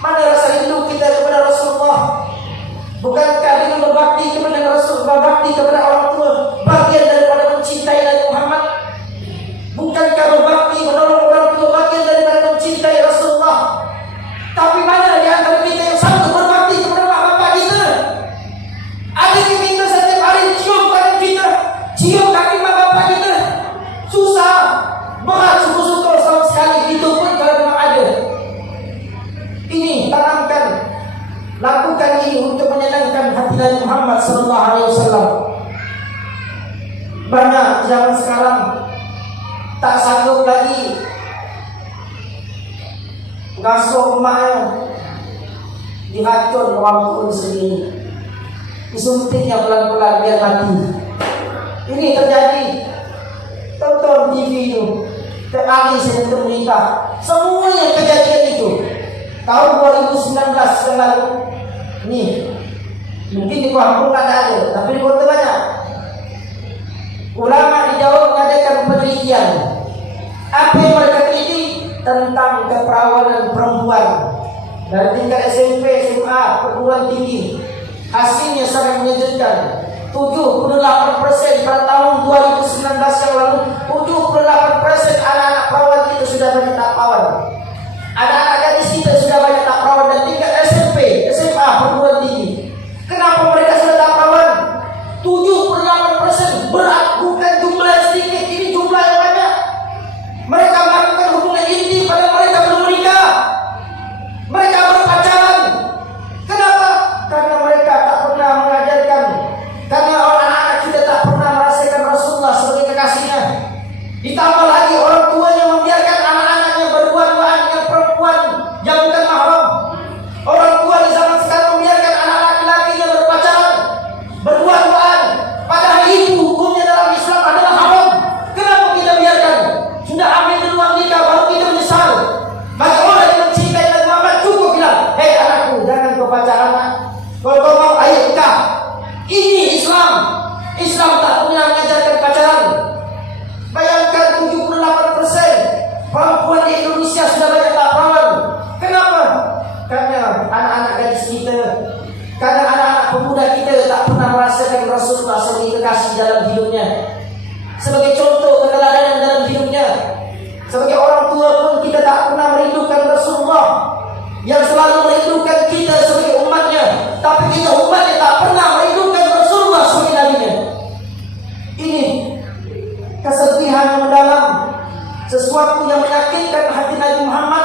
Mana rasa rindu kita kepada Rasulullah? Bukankah dengan berbakti kepada Rasul, berbakti kepada orang tua bagian daripada mencintai Nabi Muhammad? Bukankah berbakti menolong orang tua bagian daripada mencintai Rasulullah? Tapi mana di antara kita yang sanggup berbakti kepada mak bapak kita? Adakah kita setiap hari cium tangan kita, cium kaki mak bapak kita? Susah, berat, syukur-syukur setahun sekali. Itu pun kalau memang ada. Ini tanamkan, lakukan ini untuk menyenangkan hati Nabi Muhammad SAW. Banyak zaman sekarang tak sanggup lagi ngasuh rumahnya, diracun orang tua sendiri, disuntiknya pelan-pelan biar mati. Ini terjadi. Tonton TV itu, terkali saya pemerintah, semuanya kejadian itu. Tahun 2019 yang lalu, nih mungkin di kampung tak ada, tapi di kota banyak. Ulama di Jawa mengadakan penelitian. Apa yang mereka teliti tentang keperawanan perempuan dari tingkat SMP, SMA, perguruan tinggi. Hasilnya sangat mengejutkan. 78% pada tahun 2019 yang lalu, 78% anak-anak perawan kita sudah banyak tak perawan. Anak-anak gadis kita sudah banyak tak perawan dan tingkat SMP, SMA, perguruan tinggi. Kenapa mereka sudah tak perawan? 78% berat, bukan jumlah yang sedikit, ini jumlah yang banyak. Mereka melakukan hubungan intim pada mereka belum menikah. Mereka berpacaran. Kenapa? Karena mereka tak pernah mengajarkan. Karena anak-anak kita tak pernah merasakan Sesuatu yang menyakitkan hati Nabi Muhammad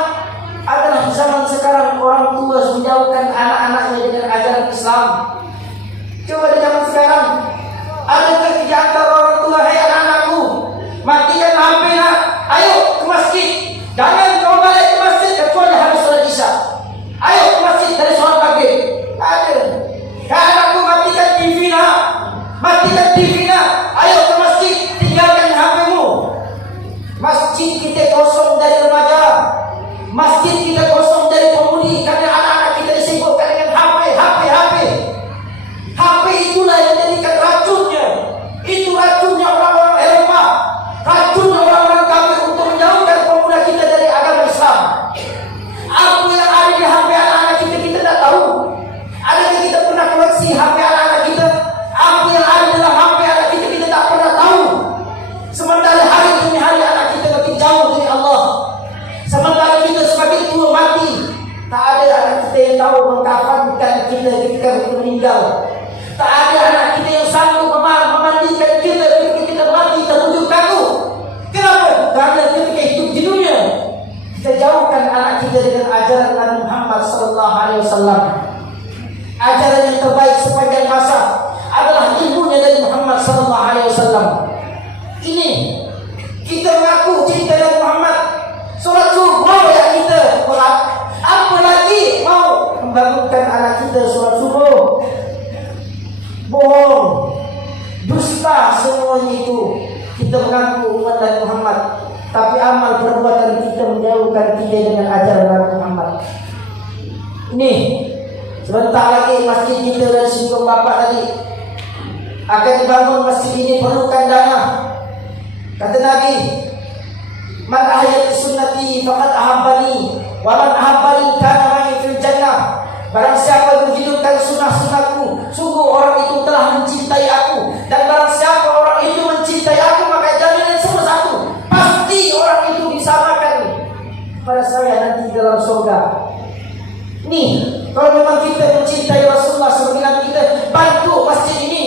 adalah di zaman sekarang orang tua menjauhkan anak-anaknya dengan ajaran Islam. Coba di zaman sekarang, adakah di antara orang tua, "Hai anak-anakku, matikan HP nak, ayo ke masjid. Jangan kau balik ke masjid kecuali habis sholat isya. Ayo ke masjid dari sholat maghrib." Ada. "Hai anakku, matikan TV nak, matikan TV nak. Ayo ke masjid, tinggalkan HP-mu." Masjid kita kosong dari remaja, masjid kita kosong dari pemudi karena anak-anak kita disibukkan dengan HP. HP itulah yang jadikan racunnya. Itu racunnya orang-orang Eropa, racun orang-orang kafir untuk menjauhkan pemuda kita dari agama Islam. Apa yang ada di HP anak-anak kita, kita tidak tahu. Adakah kita pernah koleksi HP anak-anak kita? Apa yang ada dalam HP anak kita, kita tak pernah tahu. Sementara hari demi hari anak kita makin jauh dari Allah. Sementara kita semakin tua mati, tak ada anak kita yang tahu mengkafankan kita ketika kita meninggal. Tak ada anak kita yang sanggup memandikan kita ketika kita mati terwujud kaku. Kenapa? Karena ketika hidup di dunia kita jauhkan anak kita dengan ajaran Nabi Muhammad SAW. Ajaran yang terbaik sepanjang masa adalah ilmunya dari Muhammad SAW. Ini kita mengaku cinta Nabi Muhammad, solat subuh ya kita sholat, apalagi mau membangunkan anak kita solat subuh. Bohong, dusta semuanya itu. Kita mengaku umat Nabi Muhammad, tapi amal perbuatan kita menjauhkan kita dengan ajaran Nabi Muhammad. Ini sebentar lagi masjid kita dari singgung bapak tadi akan dibangun. Masjid ini perlukan dana. Kata Nabi, "Man ahya sunnati faqad ahabbani, wa man ahabbani kana ma'i fil jannah." Barang siapa menghidupkan sunnah-sunnahku, sungguh orang itu telah mencintai aku. Dan barang siapa orang itu mencintai aku, maka jaminan semua satu, pasti orang itu disamakan pada saya nanti dalam surga. Nih, kalau memang kita mencintai Rasulullah SAW, kita bantu masjid ini,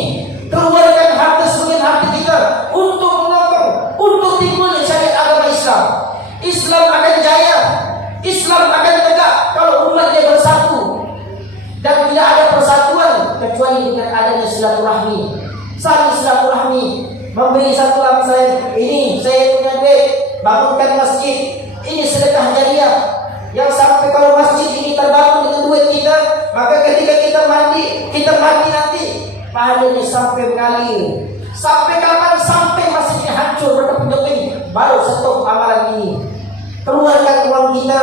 keluarkan harta sebagian harta kita untuk mengangkat, untuk timbulnya syariat agama Islam. Islam akan jaya, Islam akan tegak kalau umatnya bersatu. Dan tidak ada persatuan kecuali dengan adanya silaturahmi. Saling silaturahmi, memberi satu sama saya, "Ini saya punya duit, bangunkan masjid. Ini sedekah jariah yang sampai kalau masjid ini terbangun dengan duit kita, maka ketika kita mati nanti pahalanya sampai mengalir. Sampai kapan? Sampai masjidnya hancur berkeping-keping, baru stop amalan ini. Keluarkan uang kita,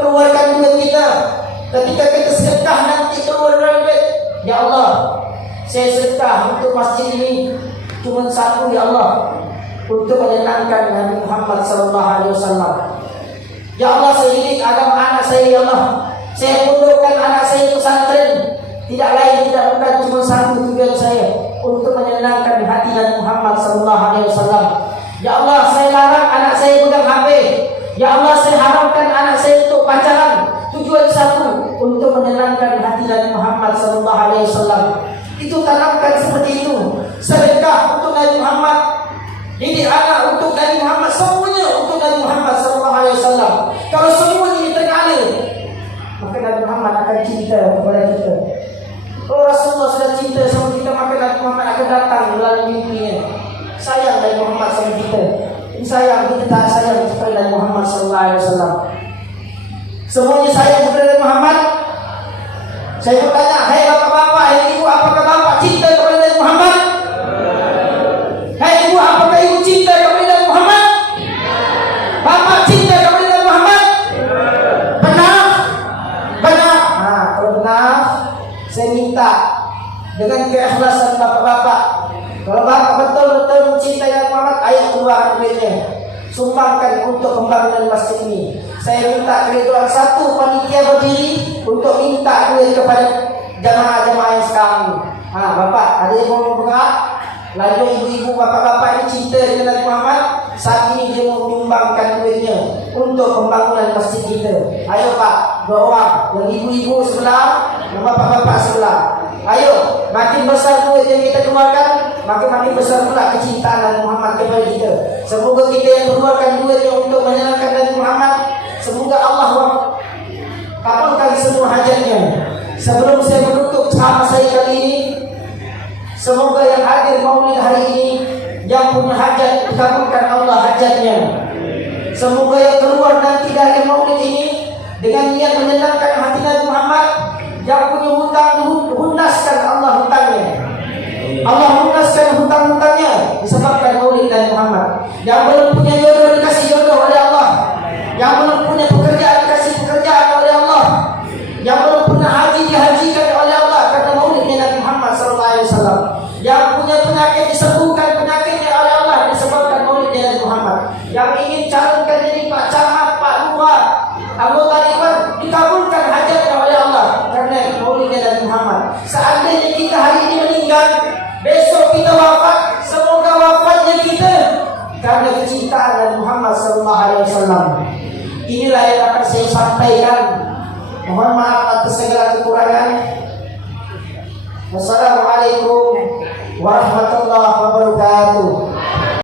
keluarkan duit kita. Ketika kita sedekah nanti keluar duit, ya Allah, saya sedekah untuk masjid ini cuma satu, ya Allah, untuk menyenangkan Nabi Muhammad SAW. Ya Allah, saya didik agama anak saya, ya Allah, saya pondokkan anak saya pesantren. Tidak lain tidak bukan cuma satu tujuan saya, untuk menyenangkan hati Nabi Muhammad SAW. Ya Allah, saya larang anak saya pegang HP. Ya Allah, saya haramkan anak saya untuk pacaran. Tujuan satu, untuk menyenangkan hati Nabi Muhammad SAW. Itu tanamkan seperti itu. Sedekah untuk Nabi Muhammad, didik anak untuk Nabi Muhammad, semuanya untuk Nabi Muhammad SAW. Kalau semua ini terngalir, maka Nabi Muhammad akan cinta kepada kita. Kalau Rasulullah sudah cinta sama kita, maka Nabi Muhammad akan datang melalui mimpinya. Sayang Nabi Muhammad sama kita. Sayang, kita tak sayang kepada Nabi Muhammad SAW. Semuanya sayang kepada Nabi Muhammad. Saya bertanya, hai bapak-bapak, hai ibu, apakah bapak cinta kepada Nabi Muhammad? Hai ibu, apakah ibu cinta kepada Nabi Muhammad? Bapak cinta kepada Nabi Muhammad? Benar? Benar. Nah, kalau benar, saya minta dengan keikhlasan bapak-bapak, kalau bapak betul-betul mencintai Nabi Muhammad, ayo keluar duitnya, sumbangkan untuk pembangunan masjid ini. Saya minta keriduan satu panitia berdiri untuk minta duit kepada jamaah-jamaah yang sekarang. Bapak, ada yang mau bergerak? Lalu ibu-ibu, bapak-bapak ini cinta dengan Nabi Muhammad, saat ini dia mau menyumbangkan duitnya untuk pembangunan masjid kita. Ayo Pak, doa. Yang ibu-ibu sebelah, yang bapak-bapak sebelah. Ayo, makin besar duit yang kita keluarkan, makin besar pula kecintaan Nabi Muhammad kepada kita. Semoga kita yang keluarkan duitnya untuk menyenangkan Nabi Muhammad. Semoga Allah kabulkan semua hajatnya. Sebelum saya menutup ceramah saya kali ini, semoga yang hadir maulid hari ini, yang punya hajat dikabulkan Allah hajatnya. Semoga yang keluar nanti dari maulid ini dengan niat menyenangkan hati Nabi Muhammad, yang punya hutang lunaskan Allah hutangnya. Allah lunaskan hutang-hutangnya disebabkan maulid Nabi Muhammad. Yang belum punya jodoh dikasih jodoh oleh Allah. Yang belum punya pekerjaan dikasih pekerjaan oleh Allah. Yang belum punya haji dihajikan oleh Allah karena maulidnya Nabi Muhammad SAW. Yang punya penyakit disembuhkan penyakitnya oleh Allah disebabkan maulidnya Nabi Muhammad. Yang ingin calonkan jadi Pak Camat, Pak Lurah, anggota dewan dikabulkan hajatnya oleh Allah karena maulidnya Nabi Muhammad. Seandainya kita hari ini meninggal, besok kita wafat, semoga wafatnya kita karena kecintaan Nabi Muhammad SAW. Inilah yang akan saya sampaikan. Mohon maaf atas segala kekurangan. Wassalamualaikum warahmatullahi wabarakatuh.